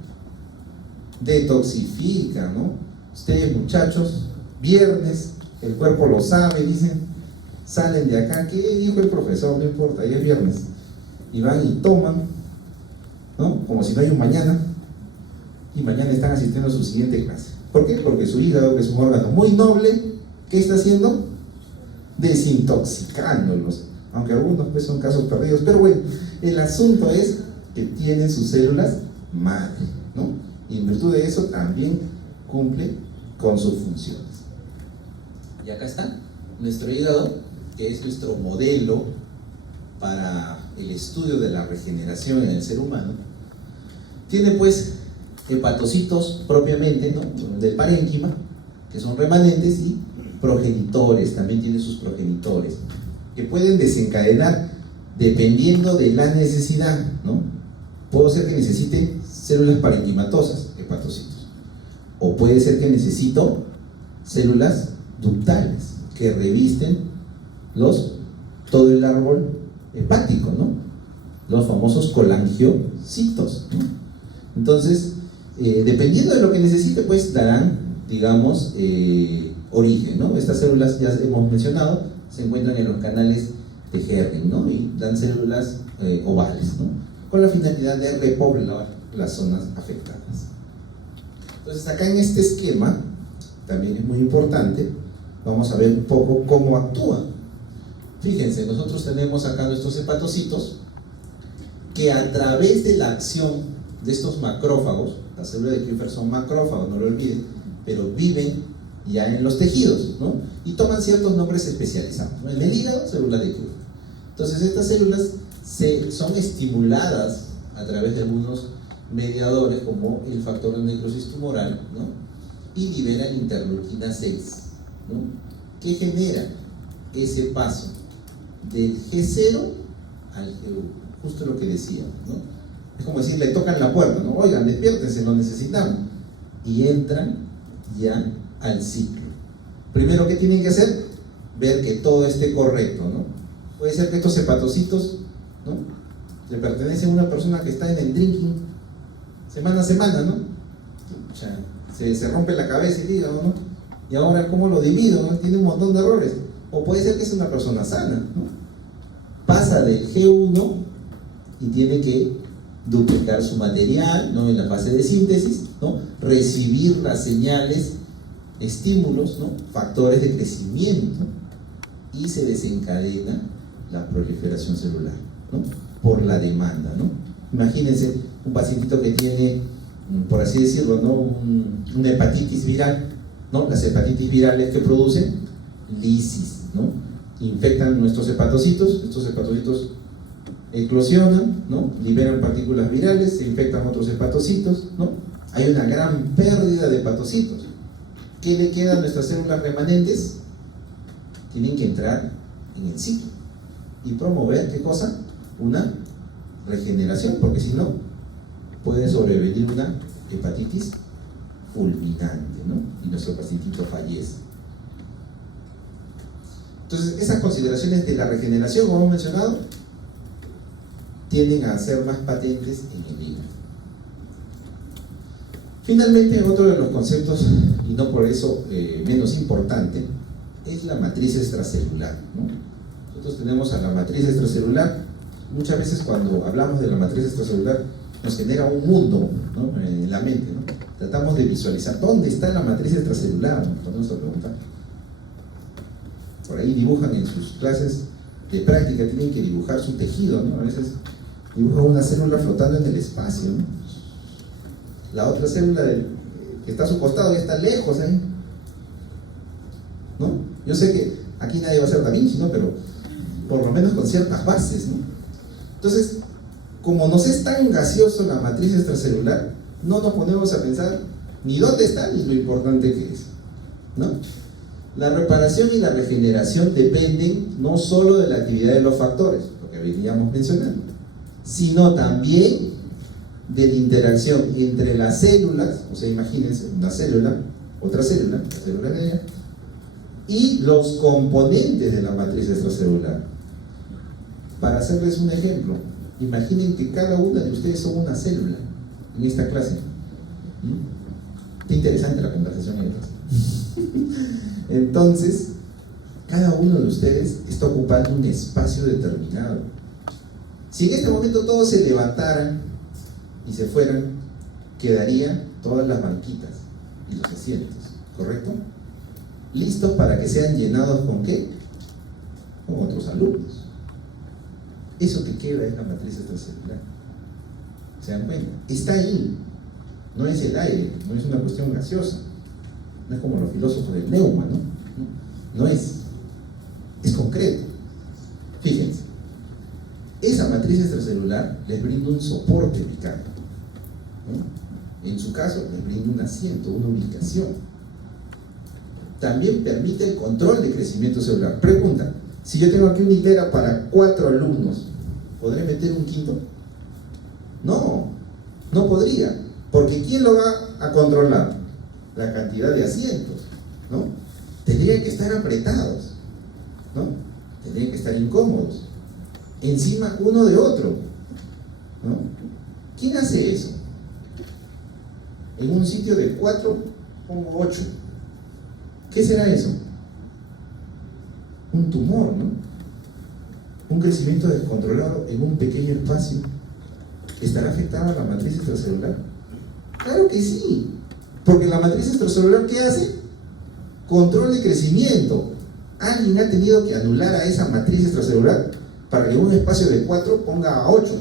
Detoxifica, ¿no? Ustedes, muchachos, viernes, el cuerpo lo sabe, dicen, salen de acá, ¿qué dijo el profesor? No importa, ya es viernes. Y van y toman, ¿no? Como si no hay un mañana. Y mañana están asistiendo a su siguiente clase. ¿Por qué? Porque su hígado, que es un órgano muy noble, ¿qué está haciendo? Desintoxicándolos. Aunque algunos pues son casos perdidos. Pero bueno, el asunto es que tienen sus células madre, ¿no? Y en virtud de eso también cumple con sus funciones. Y acá está nuestro hígado, que es nuestro modelo para el estudio de la regeneración en el ser humano. Tiene pues hepatocitos propiamente, ¿no? Del parénquima, que son remanentes, y progenitores, también tiene sus progenitores, que pueden desencadenar dependiendo de la necesidad, ¿no? Puede ser que necesite células parenquimatosas, hepatocitos, o puede ser que necesito células ductales que revisten todo el árbol hepático, ¿no? Los famosos colangiocitos, ¿no? Entonces, dependiendo de lo que necesite, pues darán, digamos, origen, ¿no? Estas células, ya hemos mencionado, se encuentran en los canales de Herring, ¿no? Y dan células ovales, ¿no? Con la finalidad de repoblar las zonas afectadas. Entonces, acá en este esquema, también es muy importante, vamos a ver un poco cómo actúa. Fíjense, nosotros tenemos acá nuestros hepatocitos que a través de la acción de estos macrófagos, las células de Kupffer son macrófagos, no lo olviden, pero viven ya en los tejidos, ¿no? Y toman ciertos nombres especializados, ¿no? En el hígado, células de Kupffer. Entonces estas células son estimuladas a través de algunos mediadores como el factor de necrosis tumoral, ¿no? Y liberan interleuquina 6, ¿no? Que genera ese paso del G0 al G1, justo lo que decíamos, ¿no? Es como decir, le tocan la puerta, ¿no? Oigan, despiértense, lo necesitamos. Y entran ya al ciclo. Primero, ¿qué tienen que hacer? Ver que todo esté correcto, ¿no? Puede ser que estos hepatocitos, ¿no?, le pertenecen a una persona que está en el drinking semana a semana, ¿no? O sea, se rompe la cabeza y diga, ¿no? Y ahora, ¿cómo lo divido, no? Tiene un montón de errores. O puede ser que es una persona sana, ¿no? Pasa del G1 y tiene que duplicar su material, ¿no?, en la fase de síntesis, ¿no?, recibir las señales, estímulos, ¿no?, factores de crecimiento, y se desencadena la proliferación celular, ¿no? Por la demanda, ¿no? Imagínense un pacientito que tiene, por así decirlo, ¿no? Una hepatitis viral, ¿no? Las hepatitis virales que producen lisis, ¿no? Infectan nuestros hepatocitos, estos hepatocitos eclosionan, ¿no? Liberan partículas virales, se infectan otros hepatocitos, ¿no? Hay una gran pérdida de hepatocitos. ¿Qué le queda a nuestras células remanentes? Tienen que entrar en el ciclo y promover, ¿qué cosa? Una regeneración, porque si no, puede sobrevenir una hepatitis fulminante, ¿no? Y nuestro pacientito fallece. Entonces, esas consideraciones de la regeneración, como hemos mencionado, tienden a ser más patentes en el hígado. Finalmente, otro de los conceptos, y no por eso menos importante, es la matriz extracelular, ¿no? Nosotros tenemos a la matriz extracelular. Muchas veces cuando hablamos de la matriz extracelular nos genera un mundo, ¿no? En la mente, ¿no? Tratamos de visualizar dónde está la matriz extracelular, ¿no? Cuando nos lo preguntan. Por ahí dibujan en sus clases de práctica, tienen que dibujar su tejido, ¿no? A veces dibujan una célula flotando en el espacio, ¿no? La otra célula que está a su costado ya está lejos, ¿eh? ¿No? Yo sé que aquí nadie va a ser Da Vinci, ¿no? Pero por lo menos con ciertas bases, ¿no? Entonces, como nos es tan gaseoso la matriz extracelular, no nos ponemos a pensar ni dónde está ni lo importante que es, ¿no? La reparación y la regeneración dependen no solo de la actividad de los factores, lo que veníamos mencionando, sino también de la interacción entre las células, o sea, imagínense una célula, otra célula, la célula negra, y los componentes de la matriz extracelular. Para hacerles un ejemplo, imaginen que cada una de ustedes son una célula en esta clase. Está interesante la conversación en esta. Entonces, cada uno de ustedes está ocupando un espacio determinado. Si en este momento todos se levantaran y se fueran, quedarían todas las banquitas y los asientos, ¿correcto? Listos para que sean llenados ¿con qué? Con otros alumnos. Eso que queda es la matriz extracelular. ¿Se dan cuenta? Está ahí. No es el aire, no es una cuestión gaseosa. No es como los filósofos del neuma, ¿no? No es. Es concreto. Fíjense. Esa matriz extracelular les brinda un soporte vital, ¿no? En su caso, les brinda un asiento, una ubicación. También permite el control de crecimiento celular. Pregunta, si yo tengo aquí una hilera para 4 alumnos, ¿podré meter un quinto? No, no podría. Porque ¿quién lo va a controlar? La cantidad de asientos, ¿no? Tendrían que estar apretados, ¿no? Tendrían que estar incómodos, encima uno de otro, ¿no? ¿Quién hace eso? En un sitio de 4 pongo 8. ¿Qué será eso? Un tumor, ¿no? Un crecimiento descontrolado en un pequeño espacio. ¿Estará afectada la matriz extracelular? Claro que sí, porque la matriz extracelular, ¿qué hace? Control de crecimiento. Alguien ha tenido que anular a esa matriz extracelular para que en un espacio de 4 ponga a 8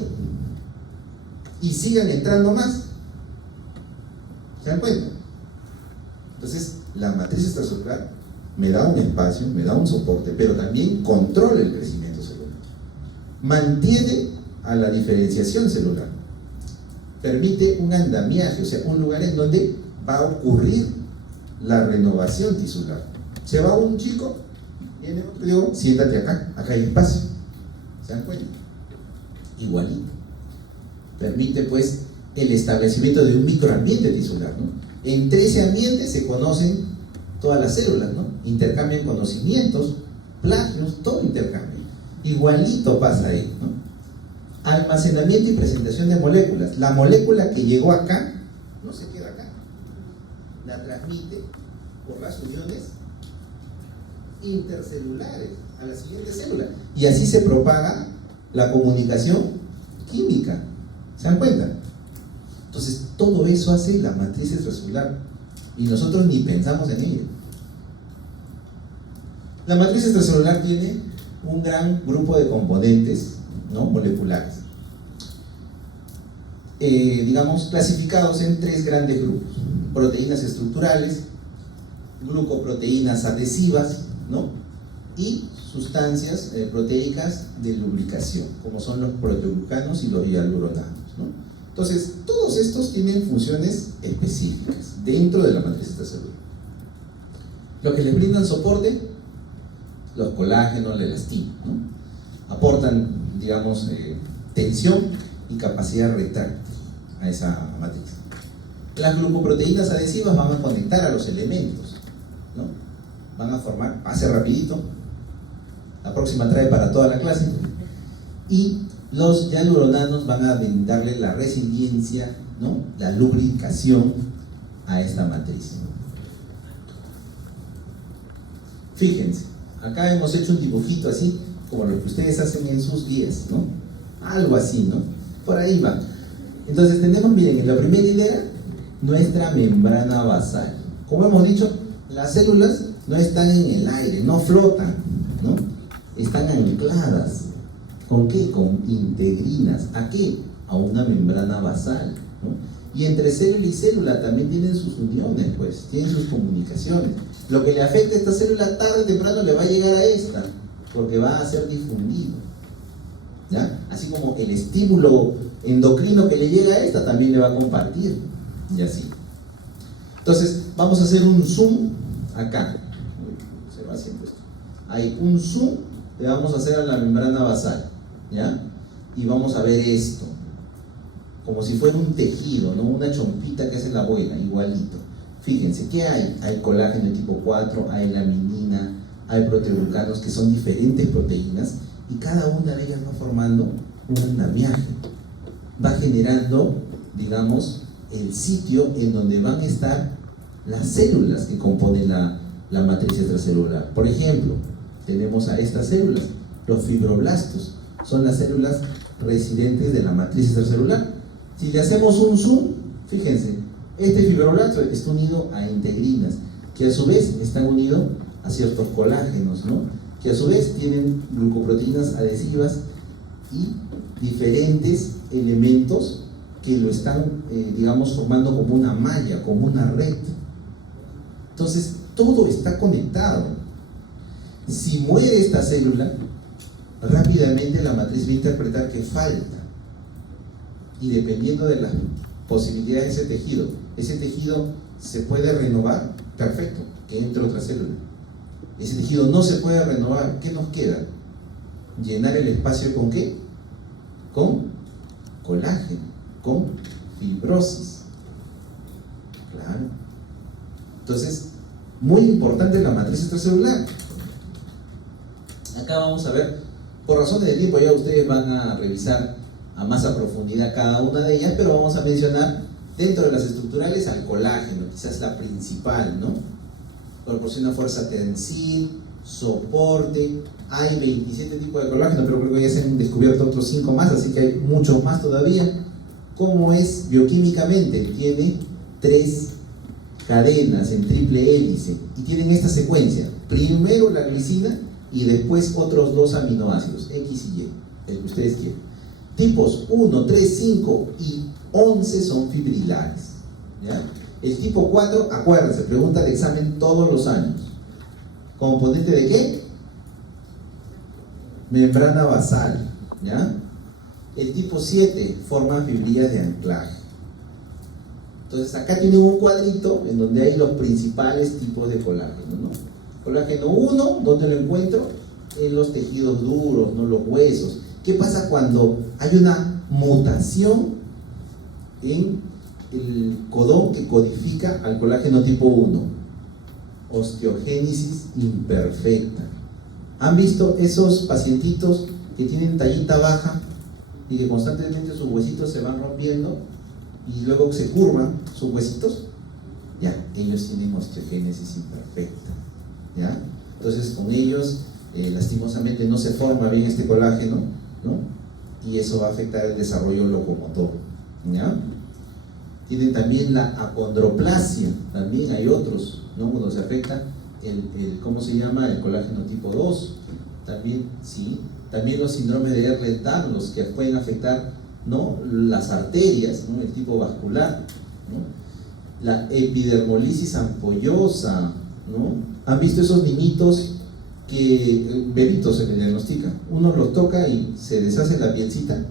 y sigan entrando más. ¿Se dan cuenta? Entonces, la matriz extracelular me da un espacio, me da un soporte, pero también controla el crecimiento celular. Mantiene a la diferenciación celular. Permite un andamiaje, o sea, un lugar en donde va a ocurrir la renovación tisular. Se va un chico, viene otro, digo, siéntate acá, acá hay espacio. ¿Se dan cuenta? Igualito. Permite, pues, el establecimiento de un microambiente tisular, ¿no? Entre ese ambiente se conocen todas las células, ¿no? Intercambian conocimientos, plagios, todo intercambio. Igualito pasa ahí, ¿no? Almacenamiento y presentación de moléculas. La molécula que llegó acá no se queda acá, la transmite por las uniones intercelulares a la siguiente célula, y así se propaga la comunicación química. ¿Se dan cuenta? Entonces, todo eso hace la matriz extracelular y nosotros ni pensamos en ello. La matriz extracelular tiene un gran grupo de componentes, ¿no?, moleculares, digamos, clasificados en 3 grandes grupos: proteínas estructurales, glucoproteínas adhesivas, ¿no?, y sustancias proteicas de lubricación, como son los proteoglucanos y los hialuronanos, ¿no? Entonces, todos estos tienen funciones específicas dentro de la matriz extracelular. Lo que les brindan soporte, los colágenos, la elastina, ¿no?, aportan, digamos, tensión y capacidad retráctil a esa matriz. Las glucoproteínas adhesivas van a conectar a los elementos, ¿no?, van a formar, pase rapidito, la próxima trae para toda la clase, y los hialuronanos van a darle la resiliencia, ¿no?, la lubricación a esta matriz. Fíjense, acá hemos hecho un dibujito así, como lo que ustedes hacen en sus guías, ¿no? Algo así, ¿no? Por ahí va. Entonces tenemos, miren, en la primera hilera, nuestra membrana basal. Como hemos dicho, las células no están en el aire, no flotan, ¿no? Están ancladas. ¿Con qué? Con integrinas. ¿A qué? A una membrana basal, ¿no? Y entre célula y célula también tienen sus uniones, pues, tienen sus comunicaciones. Lo que le afecta a esta célula tarde o temprano le va a llegar a esta, porque va a ser difundido, ¿ya? Así como el estímulo endocrino que le llega a esta también le va a compartir, y así. Entonces, vamos a hacer un zoom acá. Se va haciendo esto. Hay un zoom, le vamos a hacer a la membrana basal, ¿ya? Y vamos a ver esto, como si fuera un tejido, ¿no? Una chompita que hace la abuela, igualito. Fíjense, ¿qué hay? Hay colágeno tipo 4, hay laminina, hay proteoglucanos, que son diferentes proteínas, y cada una de ellas va formando un andamiaje, va generando, digamos, el sitio en donde van a estar las células que componen la matriz extracelular. Por ejemplo, tenemos a estas células, los fibroblastos, son las células residentes de la matriz extracelular. Si le hacemos un zoom, fíjense, este fibroblasto está unido a integrinas, que a su vez están unidos a ciertos colágenos, ¿no?, que a su vez tienen glucoproteínas adhesivas y diferentes elementos que lo están, digamos, formando como una malla, como una red. Entonces, todo está conectado. Si muere esta célula, rápidamente la matriz va a interpretar que falta. Y dependiendo de las posibilidades de ese tejido se puede renovar, perfecto, que entre otra célula. Ese tejido no se puede renovar, ¿qué nos queda? Llenar el espacio ¿con qué? Con colágeno, con fibrosis. Claro. Entonces, muy importante la matriz extracelular. Acá vamos a ver, por razones de tiempo ya ustedes van a revisar a más a profundidad cada una de ellas, pero vamos a mencionar dentro de las estructurales al colágeno, quizás la principal, ¿no? Proporciona fuerza tensil, soporte. Hay 27 tipos de colágeno, pero creo que ya se han descubierto otros 5 más, así que hay muchos más todavía. ¿Cómo es bioquímicamente? Tiene 3 cadenas en triple hélice y tienen esta secuencia: primero la glicina y después otros 2 aminoácidos, X y Y, el que ustedes quieran. Tipos 1, 3, 5 y 11 son fibrilares, ¿ya? El tipo 4, acuérdense, pregunta de examen todos los años. ¿Componente de qué? Membrana basal, ¿ya? El tipo 7 forma fibrillas de anclaje. Entonces acá tienen un cuadrito en donde hay los principales tipos de colágeno, ¿no? Colágeno 1, ¿dónde lo encuentro? En los tejidos duros, ¿no? Los huesos. ¿Qué pasa cuando hay una mutación en el codón que codifica al colágeno tipo 1? Osteogénesis imperfecta. ¿Han visto esos pacientitos que tienen tallita baja y que constantemente sus huesitos se van rompiendo y luego se curvan sus huesitos? Ya, ellos tienen osteogénesis imperfecta, ¿ya? Entonces con ellos lastimosamente no se forma bien este colágeno, ¿no? Y eso va a afectar el desarrollo locomotor, ¿ya? Tienen también la acondroplasia, también hay otros, ¿no? Cuando se afecta ¿cómo se llama? El colágeno tipo 2, también, sí, también los síndromes de R-TAR, los que pueden afectar, ¿no?, las arterias, ¿no?, el tipo vascular, ¿no?, la epidermolisis ampollosa, ¿no? ¿Han visto esos niñitos que, bebitos se les diagnostica? Uno los toca y se deshace la pielcita,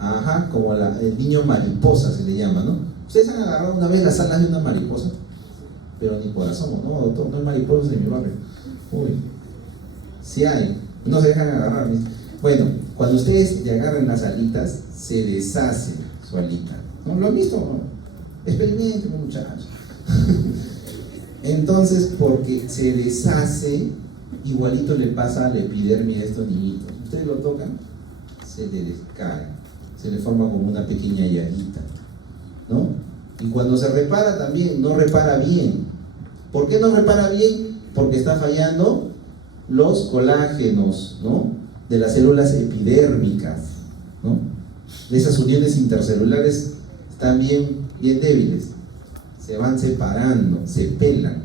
ajá, como el niño mariposa se le llama, ¿no? ¿Ustedes han agarrado una vez las alas de una mariposa? Pero ni por asomo, no, doctor, no hay mariposas en mi barrio. Uy, sí hay, no se dejan agarrar. Bueno, cuando ustedes le agarran las alitas, se deshace su alita, ¿no? ¿Lo han visto? ¿No? Experimenten, muchachos. Entonces, porque se deshace, igualito le pasa a la epidermis de estos niñitos. Ustedes lo tocan, se le descae, se le forma como una pequeña llaguita, ¿no? Y cuando se repara también, no repara bien. ¿Por qué no repara bien? Porque está fallando los colágenos, ¿no?, de las células epidérmicas, ¿no? De esas uniones intercelulares están bien débiles, se van separando, se pelan,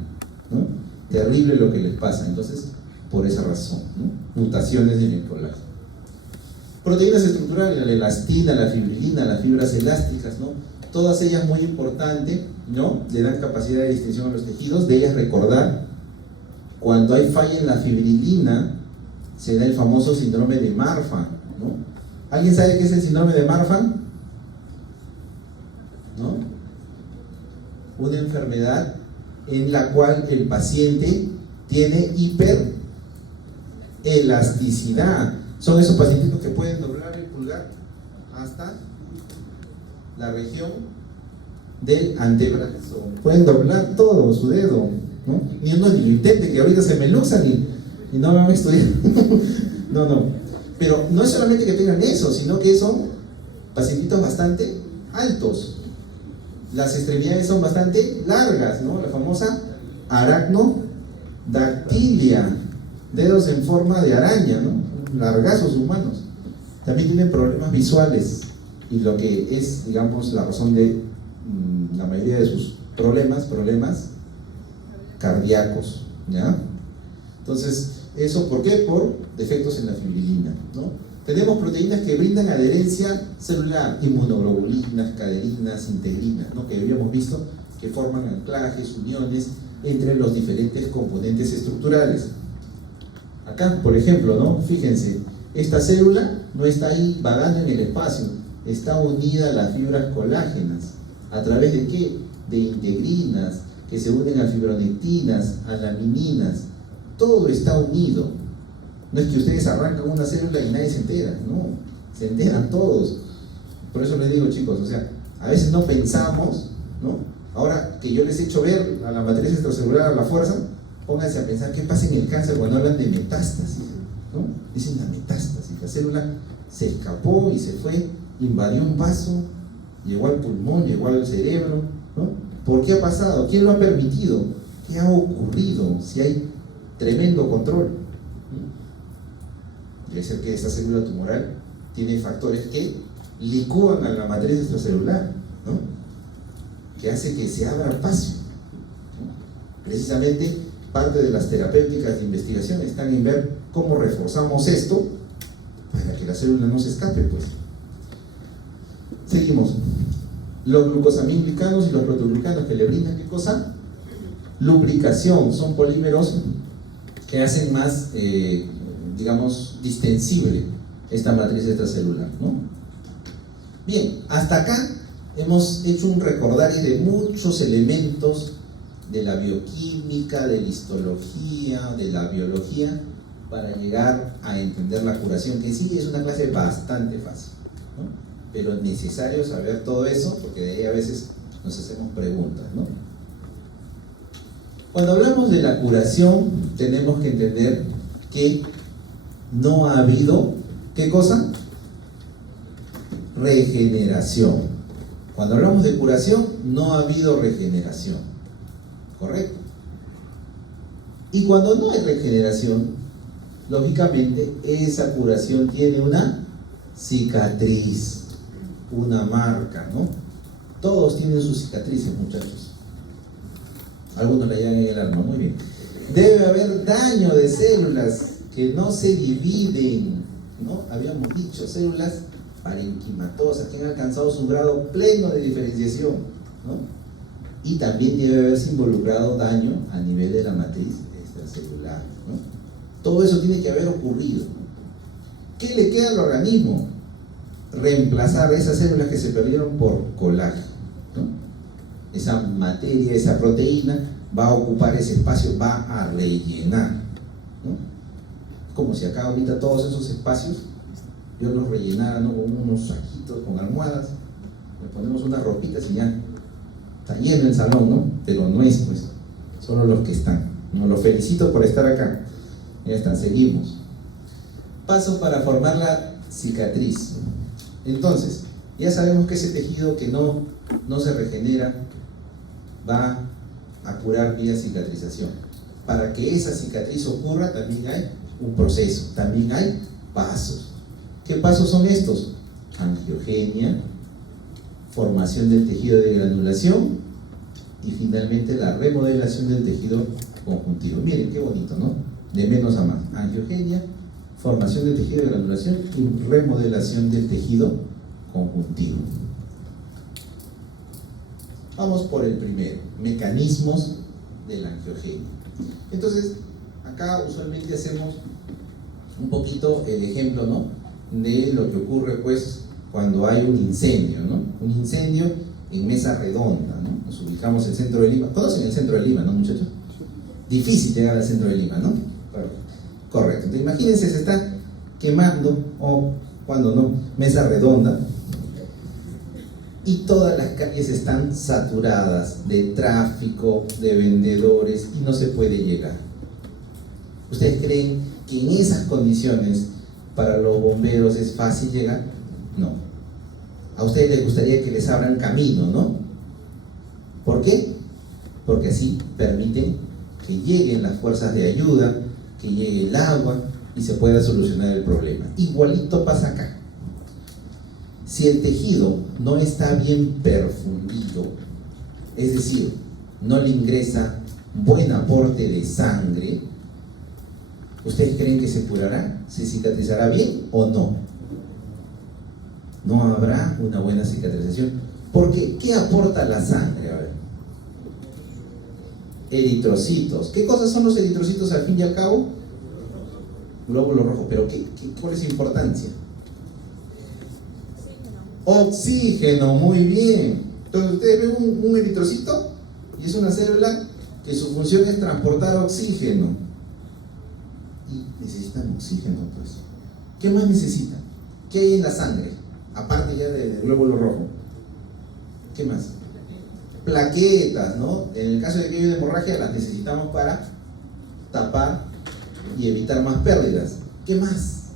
¿no? Terrible lo que les pasa. Entonces, por esa razón, ¿no?, mutaciones en el colágeno. Proteínas estructurales, la elastina, la fibrilina, las fibras elásticas, ¿no?, todas ellas muy importantes, ¿no?, le dan capacidad de distinción a los tejidos. De ellas recordar, cuando hay falla en la fibrilina, se da el famoso síndrome de Marfan, ¿no? ¿Alguien sabe qué es el síndrome de Marfan? ¿No? Una enfermedad en la cual el paciente tiene hiperelasticidad. Son esos pacientitos que pueden doblar el pulgar hasta la región del antebrazo. Pueden doblar todo su dedo, ¿no? Ni uno ni lo intente, que ahorita se me luxan y no van a estudiar. No. Pero no es solamente que tengan eso, sino que son pacientitos bastante altos. Las extremidades son bastante largas, ¿no? La famosa aracnodactilia, dedos en forma de araña, ¿no? Largazos humanos. También tienen problemas visuales, y lo que es, digamos, la razón de la mayoría de sus problemas cardíacos, ¿ya? Entonces, ¿eso por qué? Por defectos en la fibrilina, ¿no? Tenemos proteínas que brindan adherencia celular, inmunoglobulinas, caderinas, integrinas, ¿no?, que habíamos visto que forman anclajes, uniones entre los diferentes componentes estructurales. Acá, por ejemplo, ¿no?, fíjense, esta célula no está ahí vagando en el espacio, está unida a las fibras colágenas. ¿A través de qué? De integrinas, que se unen a fibronectinas, a lamininas. Todo está unido. No es que ustedes arrancan una célula y nadie se entera, no, se enteran todos. Por eso les digo, chicos, o sea, a veces no pensamos, ¿no? Ahora que yo les he hecho ver a la matriz extracelular a la fuerza, pónganse a pensar qué pasa en el cáncer cuando hablan de metástasis, ¿no? Dicen la metástasis, la célula se escapó y se fue, invadió un vaso, llegó al pulmón, llegó al cerebro, ¿no? ¿Por qué ha pasado? ¿Quién lo ha permitido? ¿Qué ha ocurrido? Si hay tremendo control. Debe ser que esta célula tumoral tiene factores que licúan a la matriz extracelular, ¿no?, que hace que se abra espacio, ¿no? Precisamente parte de las terapéuticas de investigación están en ver cómo reforzamos esto para que la célula no se escape, pues. Seguimos. Los glucosamínglicanos y los proteoglucanos, que le brindan, ¿qué cosa? Lubricación. Son polímeros que hacen más, digamos, distensible esta matriz extracelular, ¿no? Bien, hasta acá hemos hecho un recordario de muchos elementos de la bioquímica, de la histología, de la biología, para llegar a entender la curación, que sí es una clase bastante fácil, ¿no? Pero es necesario saber todo eso, porque de ahí a veces nos hacemos preguntas, ¿no? Cuando hablamos de la curación, tenemos que entender que no ha habido, ¿qué cosa? Regeneración. Cuando hablamos de curación, no ha habido regeneración, ¿correcto? Y cuando no hay regeneración, lógicamente esa curación tiene una cicatriz, una marca, ¿no? Todos tienen sus cicatrices, muchachos. Algunos la llevan en el alma, muy bien. Debe haber daño de células que no se dividen, ¿no? Habíamos dicho, células parenquimatosas que han alcanzado su grado pleno de diferenciación, ¿no? Y también debe haberse involucrado daño a nivel de la matriz extracelular, ¿no? Todo eso tiene que haber ocurrido. ¿Qué le queda al organismo? Reemplazar esas células que se perdieron por colágeno, ¿no? Esa materia, esa proteína va a ocupar ese espacio, va a rellenar, ¿no? Como si acá ahorita todos esos espacios yo los rellenara, ¿no? Con unos saquitos, con almohadas, le ponemos unas ropitas y ya está lleno el salón, ¿no? Pero no es, pues, solo los que están, ¿no? Los felicito por estar acá. Ya está, seguimos. Paso para formar la cicatriz. Entonces, ya sabemos que ese tejido que no se regenera va a curar vía cicatrización. Para que esa cicatriz ocurra también hay un proceso, también hay pasos. ¿Qué pasos son estos? Angiogenia, formación del tejido de granulación y finalmente la remodelación del tejido conjuntivo. Miren qué bonito, ¿no? De menos a más. Angiogenia, formación del tejido de granulación y remodelación del tejido conjuntivo. Vamos por el primero, mecanismos de la angiogenia. Entonces, acá usualmente hacemos un poquito el ejemplo, ¿no?, de lo que ocurre, pues, cuando hay un incendio, ¿no? Un incendio en Mesa Redonda, ¿no? Nos ubicamos en el centro de Lima. ¿Conocen el centro de Lima, no, muchachos? Difícil llegar al centro de Lima, ¿no? Correcto. Entonces, imagínense, se está quemando, o cuando no, Mesa Redonda, y todas las calles están saturadas de tráfico, de vendedores, y no se puede llegar. ¿Ustedes creen que en esas condiciones para los bomberos es fácil llegar? No. A ustedes les gustaría que les abran camino, ¿no? ¿Por qué? Porque así permiten que lleguen las fuerzas de ayuda, que llegue el agua y se pueda solucionar el problema. Igualito pasa acá. Si el tejido no está bien perfundido, es decir, no le ingresa buen aporte de sangre, ¿ustedes creen que se curará? ¿Se cicatrizará bien o no? No habrá una buena cicatrización. Porque, ¿qué aporta la sangre? A ver. Eritrocitos. ¿Qué cosas son los eritrocitos al fin y al cabo? Glóbulos rojos. ¿Pero cuál es su importancia? Oxígeno, muy bien. Entonces ustedes ven un eritrocito y es una célula que su función es transportar oxígeno. Y necesitan oxígeno, pues. ¿Qué más necesitan? ¿Qué hay en la sangre? Aparte ya del glóbulo rojo. ¿Qué más? Plaquetas, ¿no? En el caso de que haya una hemorragia las necesitamos para tapar y evitar más pérdidas. ¿Qué más?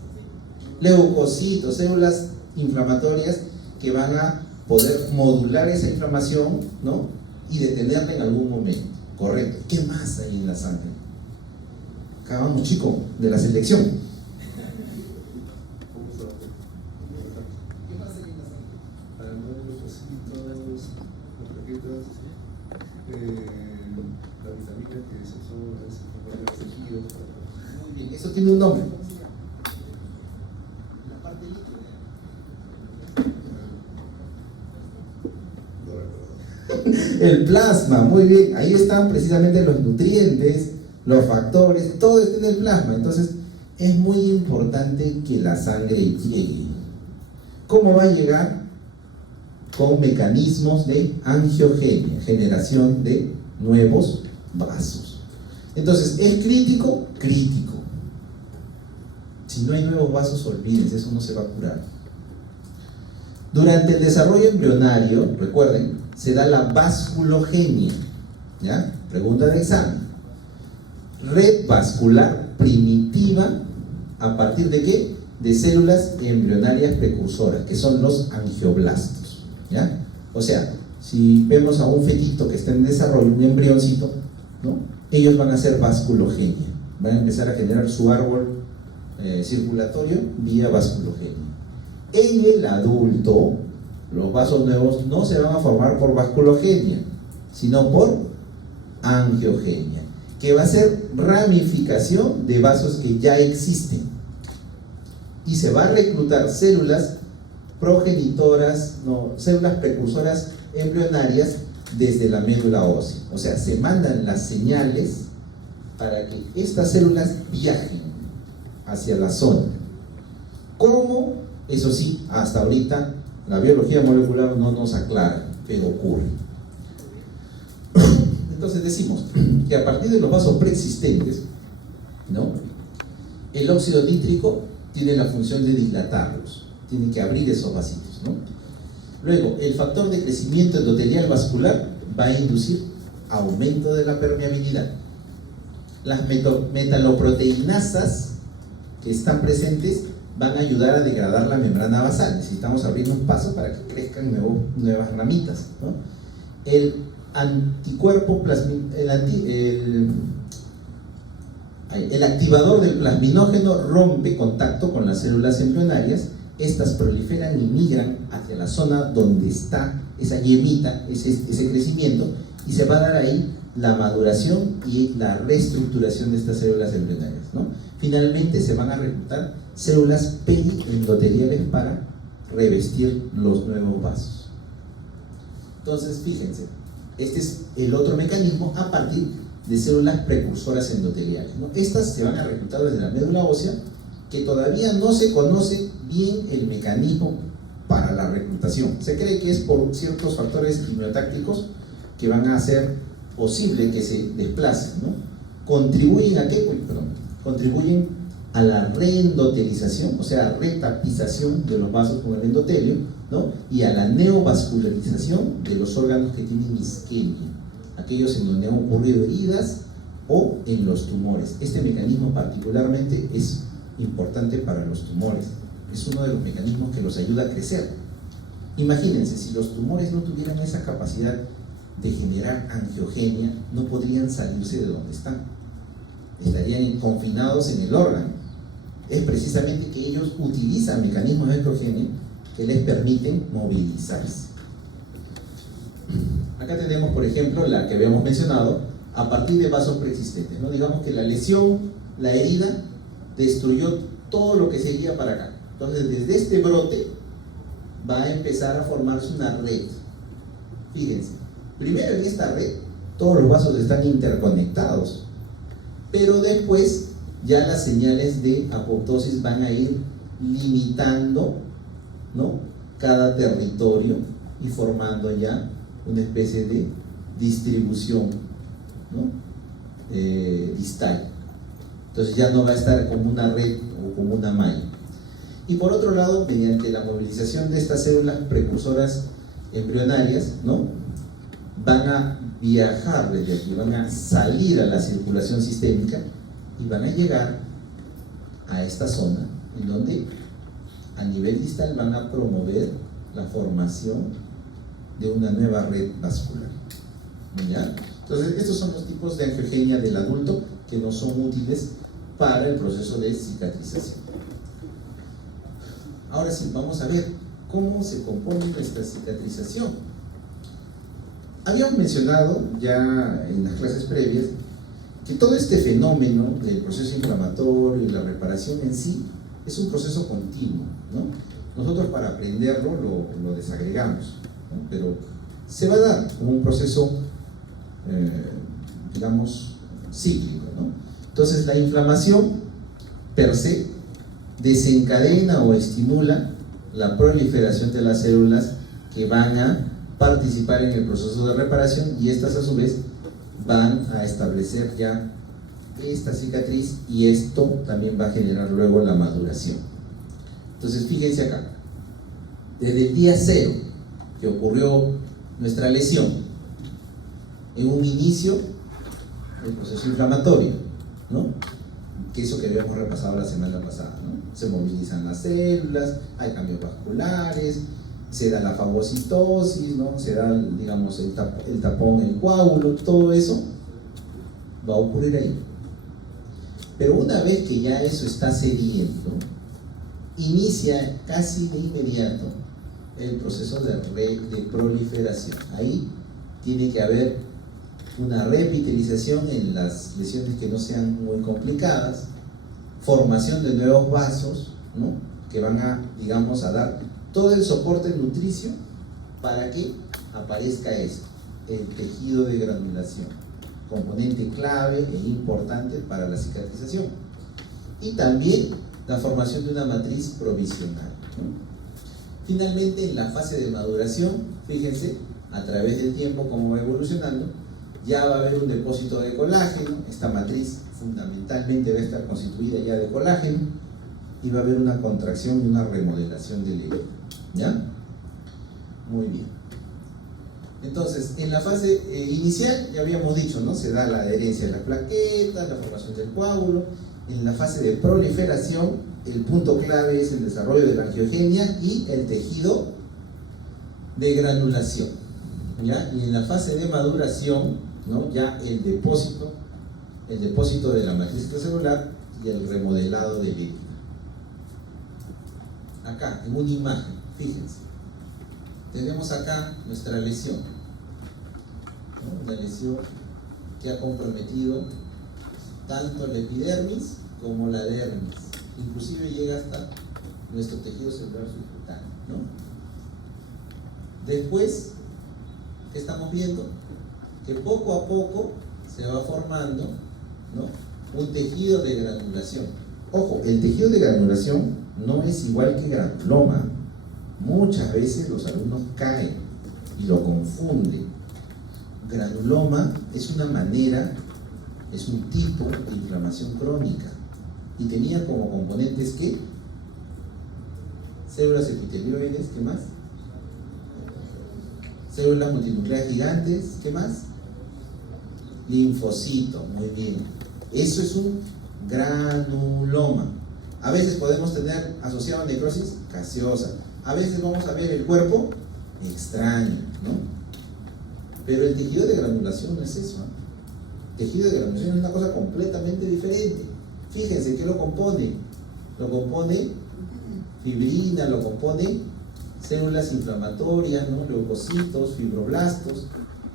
Leucocitos, células inflamatorias que van a poder modular esa inflamación, ¿no?, y detenerla en algún momento. Correcto. ¿Qué más hay en la sangre? Acá vamos, chicos, de la selección. ¿Qué más hay en la sangre? Para los leucocitos, las plaquetas, la vitamina que se absorbe, se forma en los tejidos. Muy bien, eso tiene un nombre. El plasma, muy bien, ahí están precisamente los nutrientes, los factores, todo está en el plasma. Entonces es muy importante que la sangre llegue. ¿Cómo va a llegar? Con mecanismos de angiogenia, generación de nuevos vasos. Entonces, ¿es crítico? Crítico. Si no hay nuevos vasos, olvídense, eso no se va a curar. Durante el desarrollo embrionario, recuerden, se da la vasculogenia, ¿ya? Pregunta de examen. Red vascular primitiva, ¿a partir de qué? De células embrionarias precursoras, que son los angioblastos, ¿ya? O sea, si vemos a un fetito que está en desarrollo, un embrioncito, ¿no?, ellos van a hacer vasculogenia, van a empezar a generar su árbol circulatorio vía vasculogenia. En el adulto, los vasos nuevos no se van a formar por vasculogenia, sino por angiogenia. que va a ser ramificación de vasos que ya existen. Y se va a reclutar células progenitoras, no, células precursoras embrionarias desde la médula ósea. O sea, se mandan las señales para que estas células viajen hacia la zona. ¿Cómo? Eso sí, hasta ahorita la biología molecular no nos aclara, pero ocurre. Entonces decimos que a partir de los vasos preexistentes, ¿no?, el óxido nítrico tiene la función de dilatarlos, tiene que abrir esos vasitos, ¿no? Luego, el factor de crecimiento endotelial vascular va a inducir aumento de la permeabilidad. Las metaloproteinasas que están presentes van a ayudar a degradar la membrana basal. Necesitamos abrir un paso para que crezcan nuevas ramitas, ¿no? El anticuerpo el activador del plasminógeno rompe contacto con las células embrionarias. Estas proliferan y migran hacia la zona donde está esa yemita, ese crecimiento, y se va a dar ahí la maduración y la reestructuración de estas células embrionarias, ¿no? Finalmente se van a reclutar células periendoteliales para revestir los nuevos vasos. Entonces, fíjense, este es el otro mecanismo a partir de células precursoras endoteliales, ¿no? Estas se van a reclutar desde la médula ósea, que todavía no se conoce bien el mecanismo para la reclutación. Se cree que es por ciertos factores quimiotácticos que van a hacer posible que se desplacen, ¿no? ¿Contribuyen a qué? Contribuyen a la reendotelización, o sea, retapización de los vasos con el endotelio, ¿no?, y a la neovascularización de los órganos que tienen isquemia, aquellos en donde han ocurrido heridas o en los tumores. Este mecanismo particularmente es importante para los tumores. Es uno de los mecanismos que los ayuda a crecer. Imagínense, si los tumores no tuvieran esa capacidad de generar angiogenia, no podrían salirse de donde están. Estarían confinados en el órgano. Es precisamente que ellos utilizan mecanismos de angiogenia que les permiten movilizarse. Acá tenemos, por ejemplo, la que habíamos mencionado, a partir de vasos preexistentes, ¿no? Digamos que la lesión, la herida, destruyó todo lo que seguía para acá. Entonces, desde este brote va a empezar a formarse una red. Fíjense, primero en esta red todos los vasos están interconectados, pero después ya las señales de apoptosis van a ir limitando, ¿no?, cada territorio y formando ya una especie de distribución, ¿no?, distal. Entonces ya no va a estar como una red o como una malla. Y por otro lado, mediante la movilización de estas células precursoras embrionarias, ¿no?, van a viajar desde aquí, van a salir a la circulación sistémica y van a llegar a esta zona en donde a nivel distal van a promover la formación de una nueva red vascular. ¿Ya? Entonces, estos son los tipos de angiogenia del adulto que no son útiles para el proceso de cicatrización. Ahora sí, vamos a ver cómo se compone nuestra cicatrización. Habíamos mencionado ya en las clases previas que todo este fenómeno del proceso inflamatorio y la reparación en sí es un proceso continuo, ¿no? Nosotros para aprenderlo lo desagregamos, ¿no? Pero se va a dar como un proceso, digamos, cíclico, ¿no? Entonces la inflamación per se desencadena o estimula la proliferación de las células que van a participar en el proceso de reparación, y estas a su vez van a establecer ya esta cicatriz, y esto también va a generar luego la maduración. Entonces fíjense acá, desde el día 0 que ocurrió nuestra lesión, en un inicio el proceso inflamatorio, ¿no?, que eso que habíamos repasado la semana pasada, ¿no? Se movilizan las células, hay cambios vasculares, se da la fagocitosis, ¿no?, se da, digamos, el tapón, el coágulo, todo eso va a ocurrir ahí. Pero una vez que ya eso está cediendo, inicia casi de inmediato el proceso de proliferación. Ahí tiene que haber una reepitelización en las lesiones que no sean muy complicadas, formación de nuevos vasos, ¿no? Que van a, digamos, a dar todo el soporte nutricio para que aparezca esto, el tejido de granulación, componente clave e importante para la cicatrización. Y también la formación de una matriz provisional, ¿no? Finalmente, en la fase de maduración, fíjense, a través del tiempo, cómo va evolucionando, ya va a haber un depósito de colágeno. Esta matriz fundamentalmente va a estar constituida ya de colágeno y va a haber una contracción y una remodelación del hilo. ¿Ya? Muy bien. Entonces, en la fase inicial, ya habíamos dicho, ¿no? Se da la adherencia de las plaquetas, la formación del coágulo. En la fase de proliferación, el punto clave es el desarrollo de la angiogenia y el tejido de granulación, ¿ya? Y en la fase de maduración, ¿no? Ya el depósito de la matriz extracelular y el remodelado de líquida. Acá, en una imagen, fíjense, tenemos acá nuestra lesión, ¿no? Una lesión que ha comprometido tanto la epidermis como la dermis, inclusive llega hasta nuestro tejido celular subcutáneo, ¿no? Después, ¿qué estamos viendo? Que poco a poco se va formando, ¿no? Un tejido de granulación. Ojo, el tejido de granulación no es igual que granuloma. Muchas veces los alumnos caen y lo confunden. Granuloma es una manera, es un tipo de inflamación crónica y tenía como componentes ¿qué? Células epitelioides, ¿qué más? Células multinucleares gigantes, ¿qué más? Linfocito, muy bien. Eso es un granuloma. A veces podemos tener asociado a necrosis gaseosa. A veces vamos a ver el cuerpo extraño, ¿no? Pero el tejido de granulación no es eso, ¿eh? El tejido de granulación es una cosa completamente diferente. Fíjense, ¿qué lo compone? Lo compone fibrina, lo compone células inflamatorias, ¿no? Leucocitos, fibroblastos.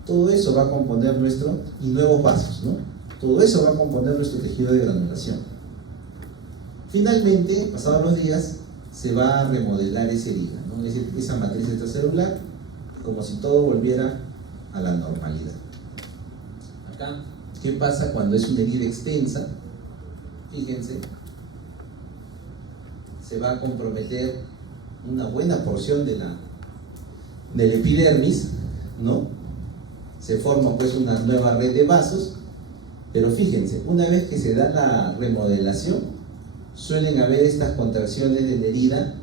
Todo eso va a componer y nuevos vasos, ¿no? Todo eso va a componer nuestro tejido de granulación. Finalmente, pasados los días, se va a remodelar esa herida, ¿no? Es decir, esa matriz extracelular, como si todo volviera a la normalidad. Acá, ¿qué pasa cuando es una herida extensa? Fíjense, se va a comprometer una buena porción del epidermis, ¿no? Se forma pues una nueva red de vasos, pero fíjense, una vez que se da la remodelación, suelen haber estas contracciones de la herida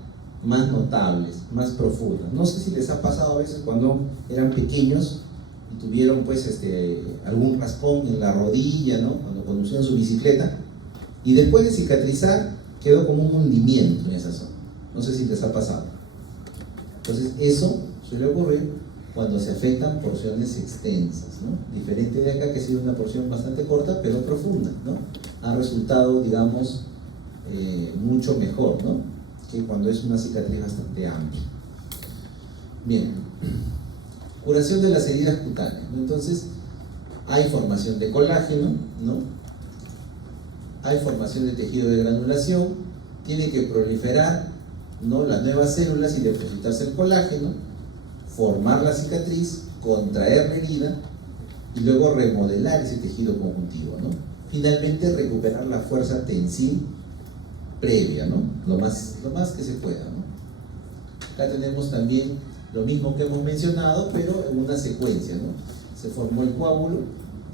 más notables, más profundas. No sé si les ha pasado a veces cuando eran pequeños y tuvieron pues algún raspón en la rodilla, ¿no? Cuando conducían su bicicleta, y después de cicatrizar quedó como un hundimiento en esa zona. No sé si les ha pasado. Entonces eso suele ocurrir cuando se afectan porciones extensas, ¿no? Diferente de acá, que ha sido una porción bastante corta pero profunda, ¿no? Ha resultado, digamos, mucho mejor, ¿no? Que cuando es una cicatriz bastante amplia. Bien, curación de las heridas cutáneas, ¿no? Entonces hay formación de colágeno, ¿no? Hay formación de tejido de granulación, tiene que proliferar, ¿no? Las nuevas células y depositarse el colágeno, formar la cicatriz, contraer la herida y luego remodelar ese tejido conjuntivo, ¿no? Finalmente recuperar la fuerza tensil previa, ¿no? Lo más que se pueda, ¿no? Acá tenemos también lo mismo que hemos mencionado, pero en una secuencia, ¿no? Se formó el coágulo,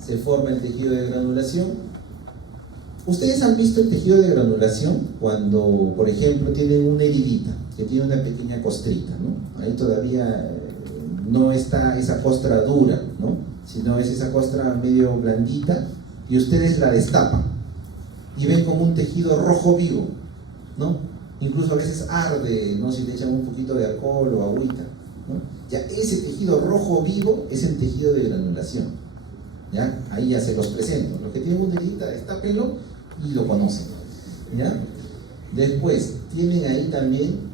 se forma el tejido de granulación. Ustedes han visto el tejido de granulación cuando, por ejemplo, tienen una heridita que tiene una pequeña costrita, ¿no? Ahí todavía no está esa costra dura, ¿no? Sino es esa costra medio blandita y ustedes la destapan y ven como un tejido rojo vivo, ¿no? Incluso a veces arde, ¿no? Si le echan un poquito de alcohol o agüita, ¿no? Ya ese tejido rojo vivo es el tejido de granulación, ¿ya? Ahí ya se los presento. Los que tienen una heridita, destápenlo y lo conocen, ¿ya? Después tienen ahí también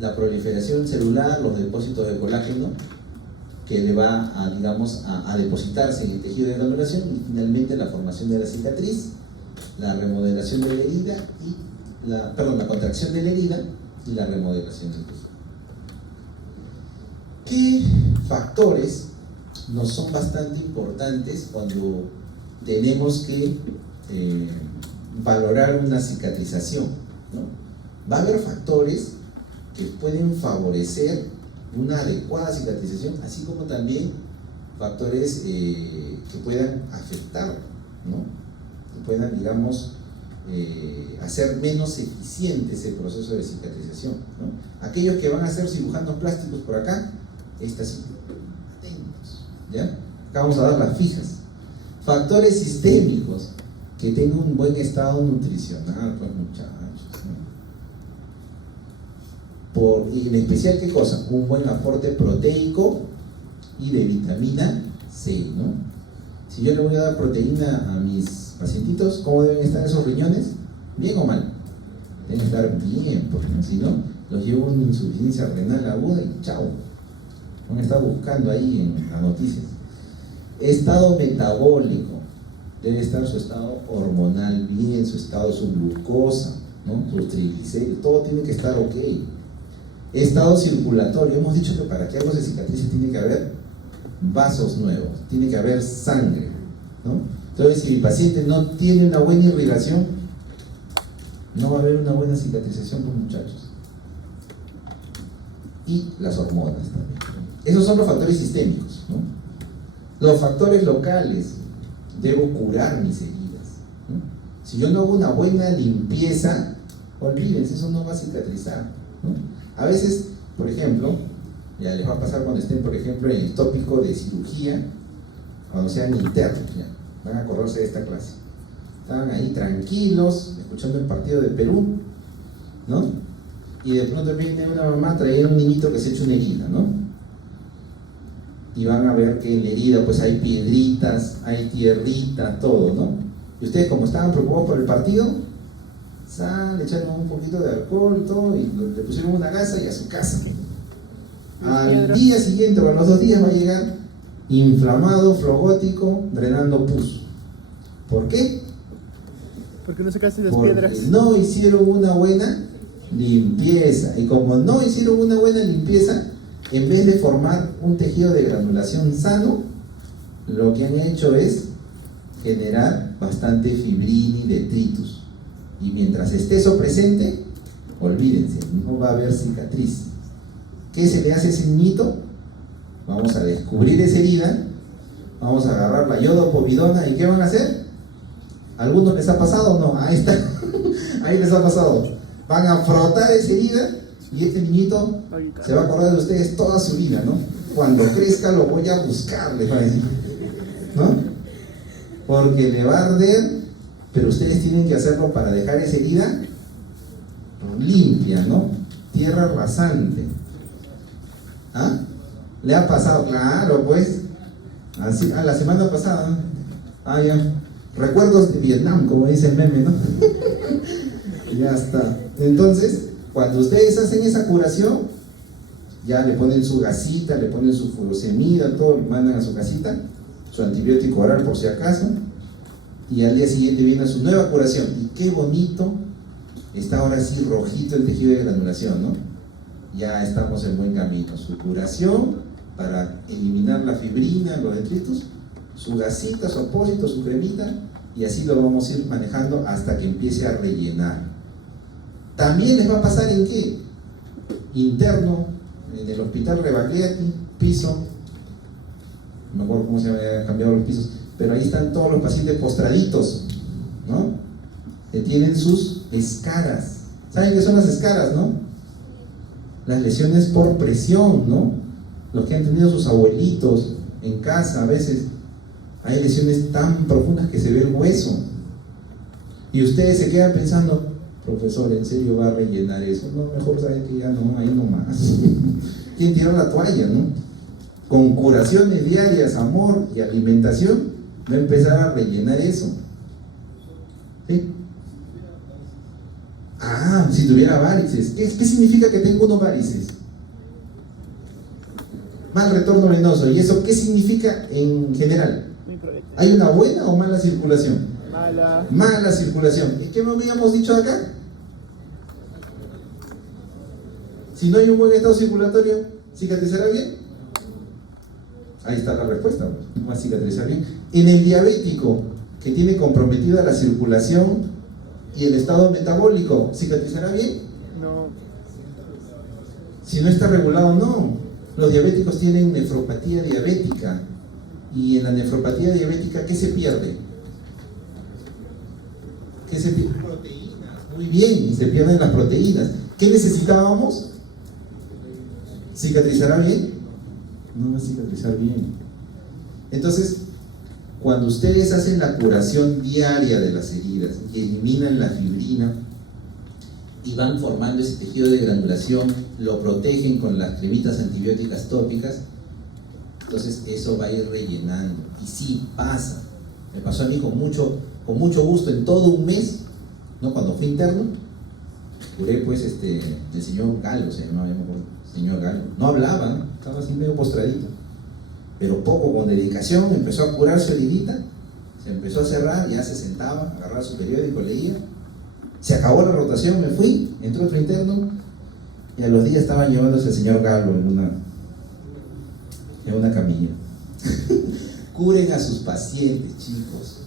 la proliferación celular, los depósitos de colágeno, que le va a, digamos, a depositarse en el tejido de granulación y finalmente la formación de la cicatriz, la remodelación de la herida y la contracción de la herida y la remodelación del tejido. ¿Qué factores nos son bastante importantes cuando tenemos que valorar una cicatrización, ¿no? Va a haber factores que pueden favorecer una adecuada cicatrización, así como también factores que puedan afectar, ¿no? Que puedan, digamos, hacer menos eficiente ese proceso de cicatrización, ¿no? Aquellos que van a ser cirujanos plásticos por acá, estas atentos, ¿ya? Acá vamos a dar las fijas. Factores sistémicos, que tengan un buen estado nutricional, pues muchachos, ¿no? Y en especial, ¿qué cosa? Un buen aporte proteico y de vitamina C, ¿no? Si yo le voy a dar proteína a mis pacientitos, ¿cómo deben estar esos riñones? ¿Bien o mal? Deben estar bien, porque si no, los llevo a una insuficiencia renal aguda y chao. Van a estar buscando ahí en las noticias. Estado metabólico. Debe estar su estado hormonal bien, su estado de su glucosa, ¿no? Sus triglicéridos, todo tiene que estar ok. Estado circulatorio. Hemos dicho que para que algo se cicatrice tiene que haber vasos nuevos, tiene que haber sangre, ¿no? Entonces, si mi paciente no tiene una buena irrigación, no va a haber una buena cicatrización, pues, muchachos. Y las hormonas también, ¿no? Esos son los factores sistémicos, ¿no? Los factores locales. Debo curar mis heridas, ¿no? Si yo no hago una buena limpieza, olvídense, eso no va a cicatrizar, ¿no? A veces, por ejemplo, ya les va a pasar cuando estén, por ejemplo, en el tópico de cirugía, cuando sean internos, ya van a acordarse de esta clase. Estaban ahí tranquilos, escuchando el partido de Perú, ¿no? Y de pronto viene una mamá trayendo un niñito que se ha hecho una herida, ¿no? Y van a ver que en la herida pues hay piedritas, hay tierrita, todo, ¿no? Y ustedes, como estaban preocupados por el partido, le echaron un poquito de alcohol y todo, y le pusieron una gasa y a su casa. Al día siguiente, o a los 2 días, va a llegar inflamado, flogótico, drenando pus. ¿Por qué? Porque no sacaste las Porque piedras. no hicieron una buena limpieza. Y como no hicieron una buena limpieza, en vez de formar un tejido de granulación sano, lo que han hecho es generar bastante fibrina y detritus. Y mientras esté eso presente, olvídense, no va a haber cicatriz. ¿Qué se le hace a ese niñito? Vamos a descubrir esa herida, vamos a agarrar la iodopovidona y ¿qué van a hacer? ¿A algunos les ha pasado? No, ahí está, ahí les ha pasado. Van a frotar esa herida y este niñito se va a acordar de ustedes toda su vida, ¿no? Cuando crezca lo voy a buscar, les va a decir, ¿no? Porque le va a arder, pero ustedes tienen que hacerlo para dejar esa herida limpia, ¿no? Tierra rasante. ¿Ah? ¿Le ha pasado? Claro, pues. Así, la semana pasada. Ya. Recuerdos de Vietnam, como dice el meme, ¿no? Ya está. Entonces, cuando ustedes hacen esa curación, ya le ponen su gasita, le ponen su furosemida, todo, lo mandan a su casita, su antibiótico oral por si acaso, y al día siguiente viene su nueva curación. Y qué bonito está ahora sí rojito el tejido de granulación, ¿no? Ya estamos en buen camino. Su curación para eliminar la fibrina, los detritus, su gasita, su apósito, su cremita, y así lo vamos a ir manejando hasta que empiece a rellenar. También les va a pasar en qué? Interno, en el hospital Rebagliati, piso, no me acuerdo cómo se habían cambiado los pisos, pero ahí están todos los pacientes postraditos, ¿no? Que tienen sus escaras. ¿Saben qué son las escaras, no? Las lesiones por presión, ¿no? Los que han tenido sus abuelitos en casa, a veces hay lesiones tan profundas que se ve el hueso. Y ustedes se quedan pensando, profesor, ¿en serio va a rellenar eso? No, mejor saben que ya no, ahí nomás. ¿Quién tiró la toalla, no? Con curaciones diarias, amor y alimentación, va a empezar a rellenar eso. ¿Sí? Si tuviera varices. ¿Qué significa que tengo unos varices? Mal retorno venoso. ¿Y eso qué significa en general? ¿Hay una buena o mala circulación? Mala. Mala circulación. ¿Y qué me habíamos dicho acá? Si no hay un buen estado circulatorio, ¿cicatrizará bien? Ahí está la respuesta, no va a cicatrizar bien. En el diabético, que tiene comprometida la circulación y el estado metabólico, ¿cicatrizará bien? No. Si no está regulado, no. Los diabéticos tienen nefropatía diabética. Y en la nefropatía diabética, ¿qué se pierde? ¿Qué se pierde? Proteínas. Muy bien, se pierden las proteínas. ¿Qué necesitábamos? ¿Cicatrizará bien? No va a cicatrizar bien. Entonces, cuando ustedes hacen la curación diaria de las heridas y eliminan la fibrina y van formando ese tejido de granulación, lo protegen con las cremitas antibióticas tópicas, entonces eso va a ir rellenando. Y sí, pasa. Me pasó a mí con mucho gusto en todo un mes, ¿no? Cuando fui interno, curé pues el señor Galo, se llamaba, señor Galo. No hablaba, ¿no? Estaba así medio postradito. Pero poco, con dedicación, empezó a curar su heridita, se empezó a cerrar, ya se sentaba, agarraba su periódico, leía. Se acabó la rotación, me fui, entró otro interno, y a los días estaban llevándose al señor Galo en una camilla. Curen a sus pacientes, chicos.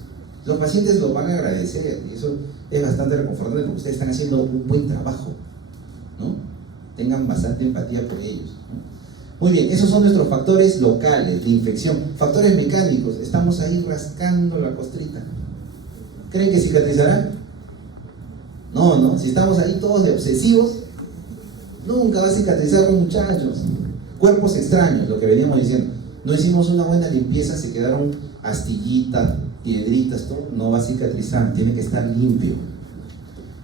Los pacientes lo van a agradecer, y eso es bastante reconfortante porque ustedes están haciendo un buen trabajo, ¿no? Tengan bastante empatía por ellos, ¿no? Muy bien, esos son nuestros factores locales de infección. Factores mecánicos, estamos ahí rascando la costrita. ¿Creen que cicatrizará? No, si estamos ahí todos de obsesivos, nunca va a cicatrizar, los muchachos. Cuerpos extraños, lo que veníamos diciendo. No hicimos una buena limpieza, se quedaron astillitas, piedritas, todo, no va a cicatrizar, tiene que estar limpio.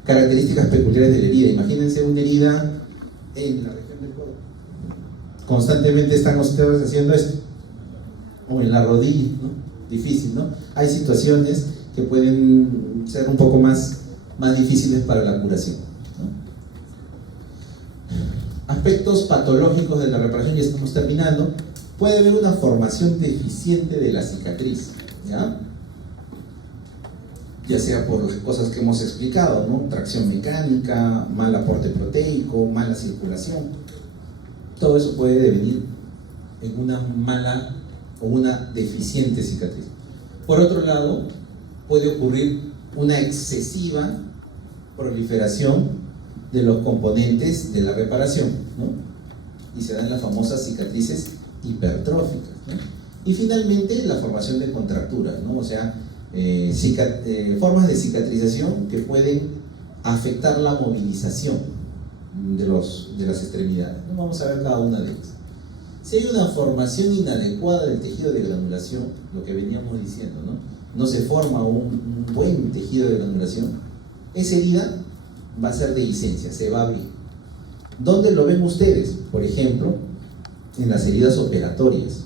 Características peculiares de la herida. Imagínense una herida en la región del codo. Constantemente están ustedes haciendo esto, o en la rodilla, ¿no? Difícil, ¿no? Hay situaciones que pueden ser un poco más difíciles para la curación, ¿no? Aspectos patológicos de la reparación, ya estamos terminando. Puede haber una formación deficiente de la cicatriz, ¿ya? Ya sea por las cosas que hemos explicado, ¿no? Tracción mecánica, mal aporte proteico, mala circulación. Todo eso puede devenir en una mala o una deficiente cicatriz. Por otro lado, puede ocurrir una excesiva proliferación de los componentes de la reparación, ¿no? Y se dan las famosas cicatrices hipertróficas, ¿no? Y finalmente la formación de contracturas, ¿no? O sea, formas de cicatrización que pueden afectar la movilización de las extremidades, ¿no? Vamos a ver cada una de ellas. Si hay una formación inadecuada del tejido de granulación, lo que veníamos diciendo, no se forma un buen tejido de granulación, esa herida va a ser dehiscencia, se va a abrir. ¿Dónde lo ven ustedes? Por ejemplo, en las heridas operatorias.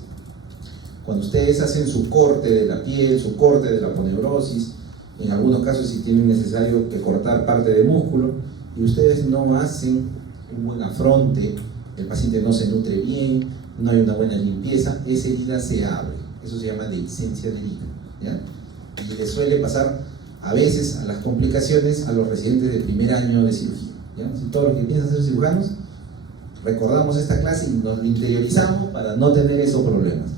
Cuando ustedes hacen su corte de la piel, su corte de la aponeurosis, en algunos casos si tienen necesario que cortar parte de músculo, y ustedes no hacen un buen afronte, el paciente no se nutre bien, no hay una buena limpieza, esa herida se abre. Eso se llama dehiscencia de herida, ¿ya? Y le suele pasar a veces a las complicaciones a los residentes de primer año de cirugía, ¿ya? Si todos los que piensan ser cirujanos, recordamos esta clase y nos interiorizamos para no tener esos problemas.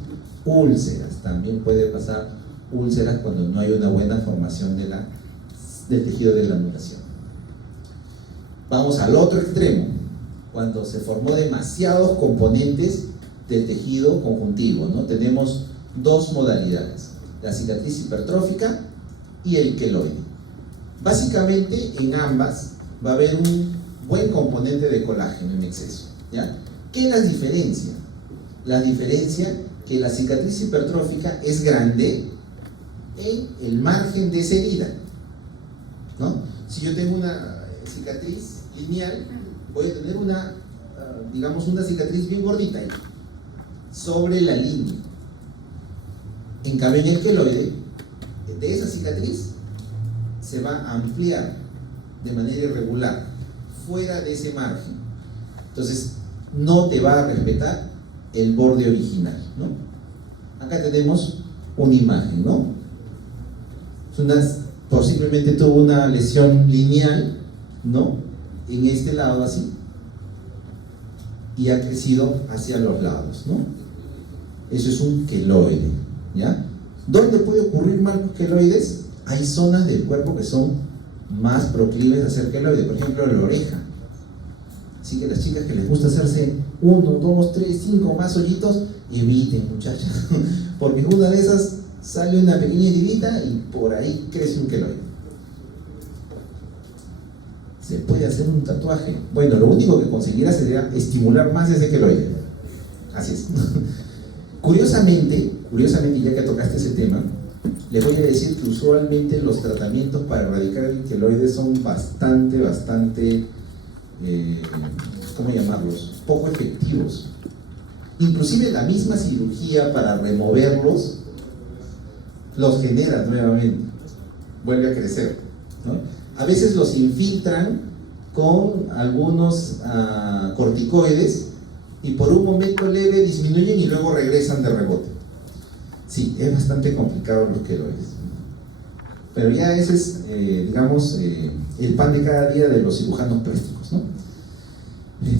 Úlceras, también puede pasar úlceras cuando no hay una buena formación del tejido de granulación. Vamos al otro extremo, cuando se formó demasiados componentes del tejido conjuntivo, ¿no? Tenemos dos modalidades, la cicatriz hipertrófica y el queloide. Básicamente en ambas va a haber un buen componente de colágeno en exceso, ¿ya? ¿Qué las diferencia? La diferencia que la cicatriz hipertrófica es grande en el margen de esa herida, ¿no? Si yo tengo una cicatriz lineal, voy a tener digamos una cicatriz bien gordita ahí, sobre la línea. En cambio en el queloide, de esa cicatriz se va a ampliar de manera irregular, fuera de ese margen. Entonces no te va a respetar el borde original, ¿no? Acá tenemos una imagen, ¿no? Posiblemente tuvo una lesión lineal, ¿no? En este lado así, y ha crecido hacia los lados, ¿no? Eso es un queloide, ¿ya? ¿Dónde puede ocurrir marcos queloides? Hay zonas del cuerpo que son más proclives a hacer queloide, por ejemplo la oreja. Así que las chicas que les gusta hacerse 1, 2, 3, 5 más hoyitos, eviten, muchachas, porque en una de esas sale una pequeña heridita y por ahí crece un queloide. ¿Se puede hacer un tatuaje? Bueno, lo único que conseguirá sería estimular más ese queloide. Así es. Curiosamente, ya que tocaste ese tema, les voy a decir que usualmente los tratamientos para erradicar el queloide son bastante, ¿cómo llamarlos? Poco efectivos. Inclusive la misma cirugía para removerlos los genera nuevamente, vuelve a crecer, ¿no? A veces los infiltran con algunos corticoides y por un momento leve disminuyen y luego regresan de rebote. Sí, es bastante complicado los queloides. Pero ya ese es, digamos, el pan de cada día de los cirujanos plásticos, ¿no?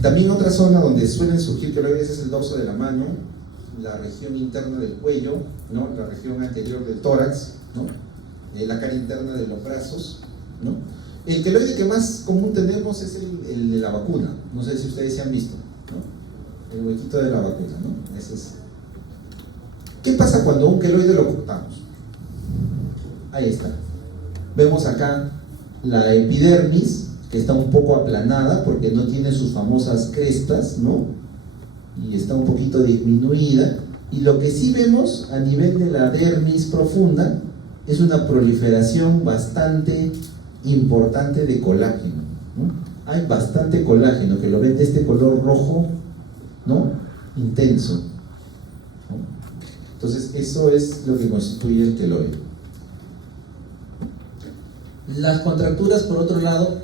También otra zona donde suelen surgir queloides es el dorso de la mano, la región interna del cuello, ¿no? La región anterior del tórax, ¿no? La cara interna de los brazos, ¿no? El queloide que más común tenemos es el de la vacuna. No sé si ustedes se han visto, ¿no? El huequito de la vacuna, ¿no? Ese es. ¿Qué pasa cuando un queloide lo cortamos? Ahí está. Vemos acá la epidermis, que está un poco aplanada porque no tiene sus famosas crestas, ¿no? Y está un poquito disminuida. Y lo que sí vemos a nivel de la dermis profunda es una proliferación bastante importante de colágeno, ¿no? Hay bastante colágeno que lo ven de este color rojo, ¿no? Intenso, ¿no? Entonces eso es lo que constituye el queloide. Las contracturas, por otro lado,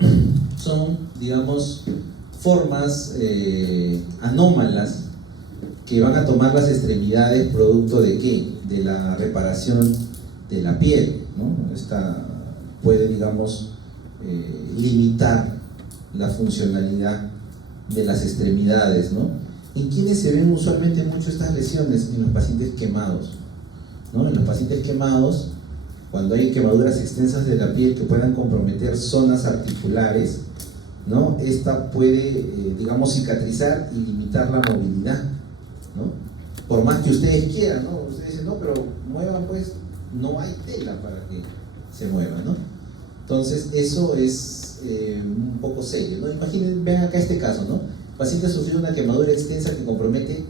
son, digamos, formas anómalas que van a tomar las extremidades producto de ¿qué? De la reparación de la piel, ¿no? Esta puede, digamos, limitar la funcionalidad de las extremidades, ¿no? ¿En quiénes se ven usualmente mucho estas lesiones? En los pacientes quemados, ¿no? En los pacientes quemados, cuando hay quemaduras extensas de la piel que puedan comprometer zonas articulares, ¿no? Esta puede, digamos, cicatrizar y limitar la movilidad, ¿no? Por más que ustedes quieran, ¿no? Ustedes dicen, no, pero muevan, pues, no hay tela para que se mueva, ¿no? Entonces, eso es un poco serio, ¿no? Imaginen, vean acá este caso, ¿no? El paciente ha sufrido una quemadura extensa que compromete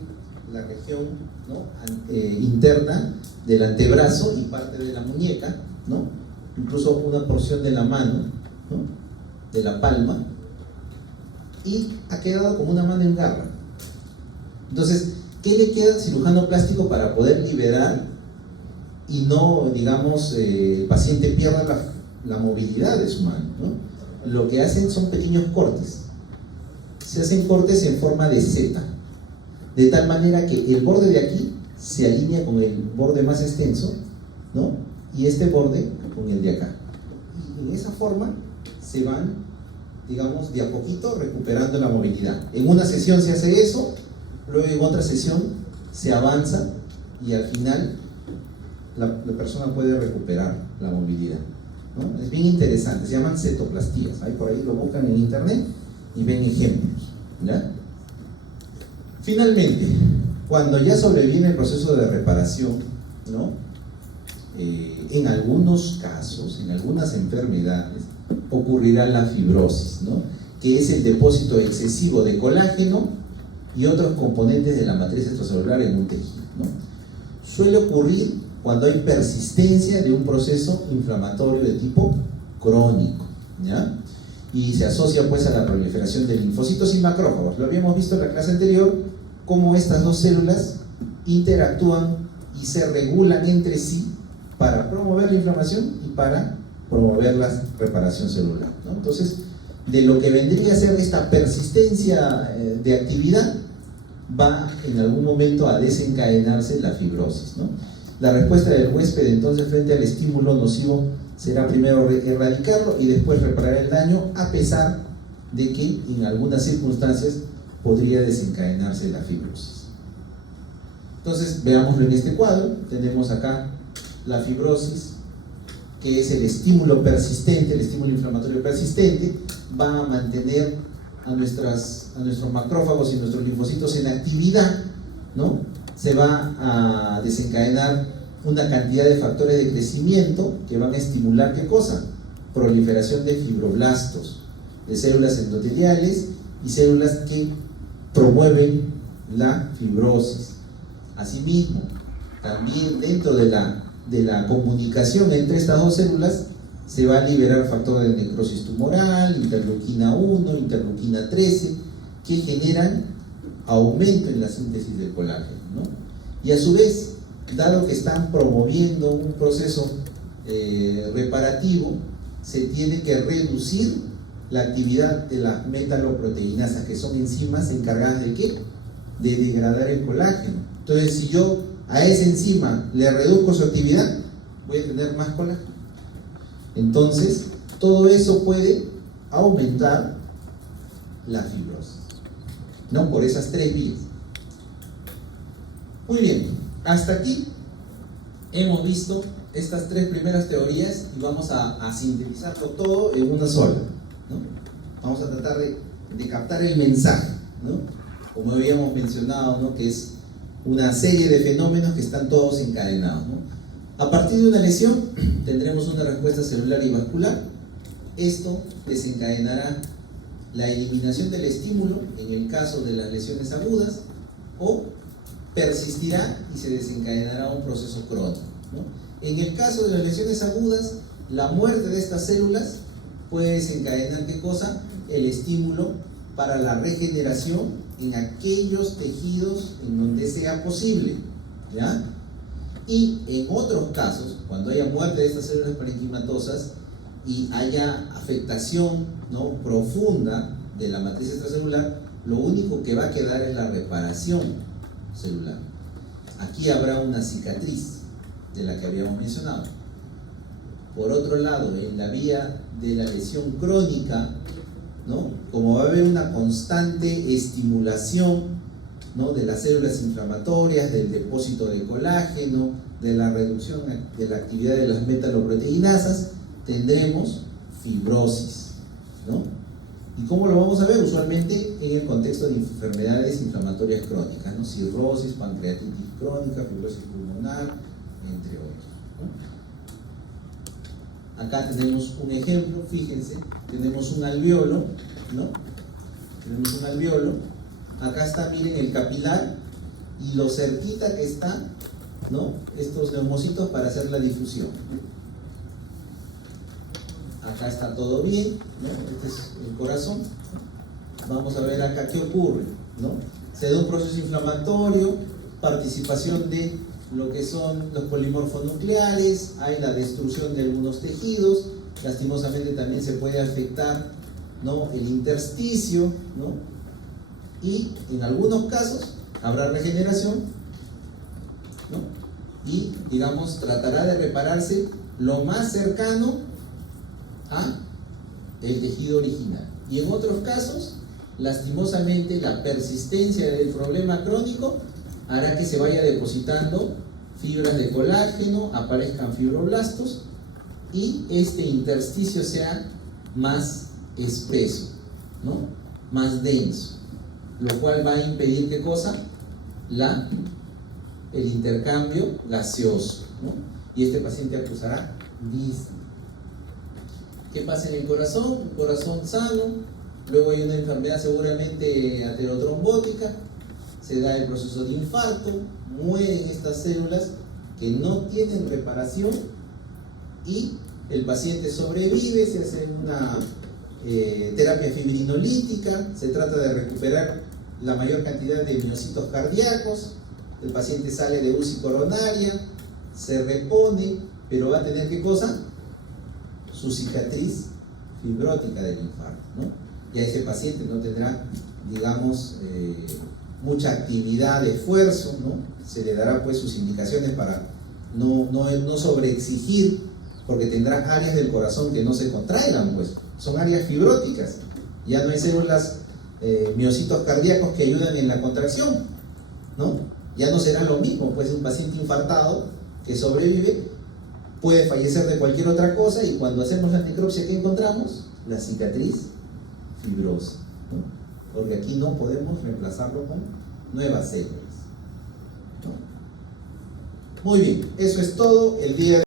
la región, ¿no? Interna del antebrazo y parte de la muñeca, ¿no? Incluso una porción de la mano, ¿no? De la palma, y ha quedado como una mano en garra. Entonces, ¿qué le queda al cirujano plástico para poder liberar y no, digamos, el paciente pierda la movilidad de su mano, ¿no? Lo que hacen son pequeños cortes. Se hacen cortes en forma de Z, de tal manera que el borde de aquí se alinea con el borde más extenso, ¿no? Y este borde con el de acá. Y en esa forma se van, digamos, de a poquito recuperando la movilidad. En una sesión se hace eso, luego en otra sesión se avanza y al final la persona puede recuperar la movilidad, ¿no? Es bien interesante, se llaman cetoplastías. Ahí por ahí lo buscan en internet y ven ejemplos, ¿ya? Finalmente, cuando ya sobreviene el proceso de reparación, ¿no? En algunos casos, en algunas enfermedades, ocurrirá la fibrosis, ¿no? Que es el depósito excesivo de colágeno y otros componentes de la matriz extracelular en un tejido, ¿no? Suele ocurrir cuando hay persistencia de un proceso inflamatorio de tipo crónico, ¿ya? Y se asocia pues a la proliferación de linfocitos y macrófagos. Lo habíamos visto en la clase anterior, cómo estas dos células interactúan y se regulan entre sí para promover la inflamación y para promover la reparación celular, ¿no? Entonces, de lo que vendría a ser esta persistencia de actividad, va en algún momento a desencadenarse la fibrosis, ¿no? La respuesta del huésped entonces frente al estímulo nocivo será primero erradicarlo y después reparar el daño, a pesar de que en algunas circunstancias podría desencadenarse la fibrosis. Entonces, veámoslo en este cuadro. Tenemos acá la fibrosis, que es el estímulo persistente, el estímulo inflamatorio persistente, va a mantener a nuestros macrófagos y nuestros linfocitos en actividad, ¿no? Se va a desencadenar una cantidad de factores de crecimiento que van a estimular, ¿qué cosa? Proliferación de fibroblastos, de células endoteliales y células que promueven la fibrosis. Asimismo, también dentro de la comunicación entre estas dos células se va a liberar factor de necrosis tumoral, interleuquina 1, interleuquina 13, que generan aumento en la síntesis del colágeno, ¿no? Y a su vez, dado que están promoviendo un proceso reparativo, se tiene que reducir la actividad de las metaloproteinasas, que son enzimas encargadas de ¿qué? De degradar el colágeno. Entonces, si yo a esa enzima le reduzco su actividad, voy a tener más colágeno. Entonces, todo eso puede aumentar la fibrosis, ¿no? Por esas tres vías. Muy bien, hasta aquí hemos visto estas tres primeras teorías y vamos a sintetizarlo todo en una sola, ¿no? Vamos a tratar de captar el mensaje, ¿no? Como habíamos mencionado, ¿no? Que es una serie de fenómenos que están todos encadenados, ¿no? A partir de una lesión tendremos una respuesta celular y vascular. Esto desencadenará la eliminación del estímulo en el caso de las lesiones agudas, o persistirá y se desencadenará un proceso crónico, ¿no? En el caso de las lesiones agudas, la muerte de estas células puede desencadenar ¿qué cosa? El estímulo para la regeneración en aquellos tejidos en donde sea posible, ¿ya? Y en otros casos, cuando haya muerte de estas células parenquimatosas y haya afectación, ¿no? profunda de la matriz extracelular, lo único que va a quedar es la reparación celular. Aquí habrá una cicatriz de la que habíamos mencionado. Por otro lado, en la vía de la lesión crónica, ¿no? Como va a haber una constante estimulación, ¿no? de las células inflamatorias, del depósito de colágeno, de la reducción de la actividad de las metaloproteinasas, tendremos fibrosis, ¿no? ¿Y cómo lo vamos a ver? Usualmente en el contexto de enfermedades inflamatorias crónicas, ¿no? Cirrosis, pancreatitis crónica, fibrosis pulmonar, entre otros, ¿no? Acá tenemos un ejemplo, fíjense, tenemos un alveolo, ¿no? Tenemos un alveolo. Acá está, miren, el capilar y lo cerquita que está, ¿no? Estos neumocitos para hacer la difusión. Acá está todo bien, ¿no? Este es el corazón. Vamos a ver acá qué ocurre, ¿no? Se da un proceso inflamatorio, participación de lo que son los polimorfos nucleares, hay la destrucción de algunos tejidos, lastimosamente también se puede afectar, ¿no? el intersticio, ¿no? Y en algunos casos habrá regeneración, ¿no? Y, digamos, tratará de repararse lo más cercano a el tejido original. Y en otros casos, lastimosamente, la persistencia del problema crónico hará que se vaya depositando fibras de colágeno, aparezcan fibroblastos y este intersticio sea más espeso, ¿no? Más denso, lo cual va a impedir ¿qué cosa? El intercambio gaseoso, ¿no? Y este paciente acusará disnea. ¿Qué pasa en el corazón? Un corazón sano, luego hay una enfermedad seguramente aterotrombótica, se da el proceso de infarto, mueren estas células que no tienen reparación y el paciente sobrevive, se hace una terapia fibrinolítica, se trata de recuperar la mayor cantidad de miocitos cardíacos, el paciente sale de UCI coronaria, se repone, pero va a tener ¿qué cosa? Su cicatriz fibrótica del infarto, ¿no? Y a ese paciente no tendrá, digamos, mucha actividad, esfuerzo, ¿no? Se le dará pues sus indicaciones para no sobreexigir, porque tendrá áreas del corazón que no se contraigan, pues son áreas fibróticas, ya no hay células miocitos cardíacos que ayudan en la contracción, ¿no? Ya no será lo mismo, pues un paciente infartado que sobrevive puede fallecer de cualquier otra cosa, y cuando hacemos la necropsia, ¿qué encontramos? La cicatriz fibrosa, ¿no? Porque aquí no podemos reemplazarlo con nuevas células, ¿no? Muy bien, eso es todo el día de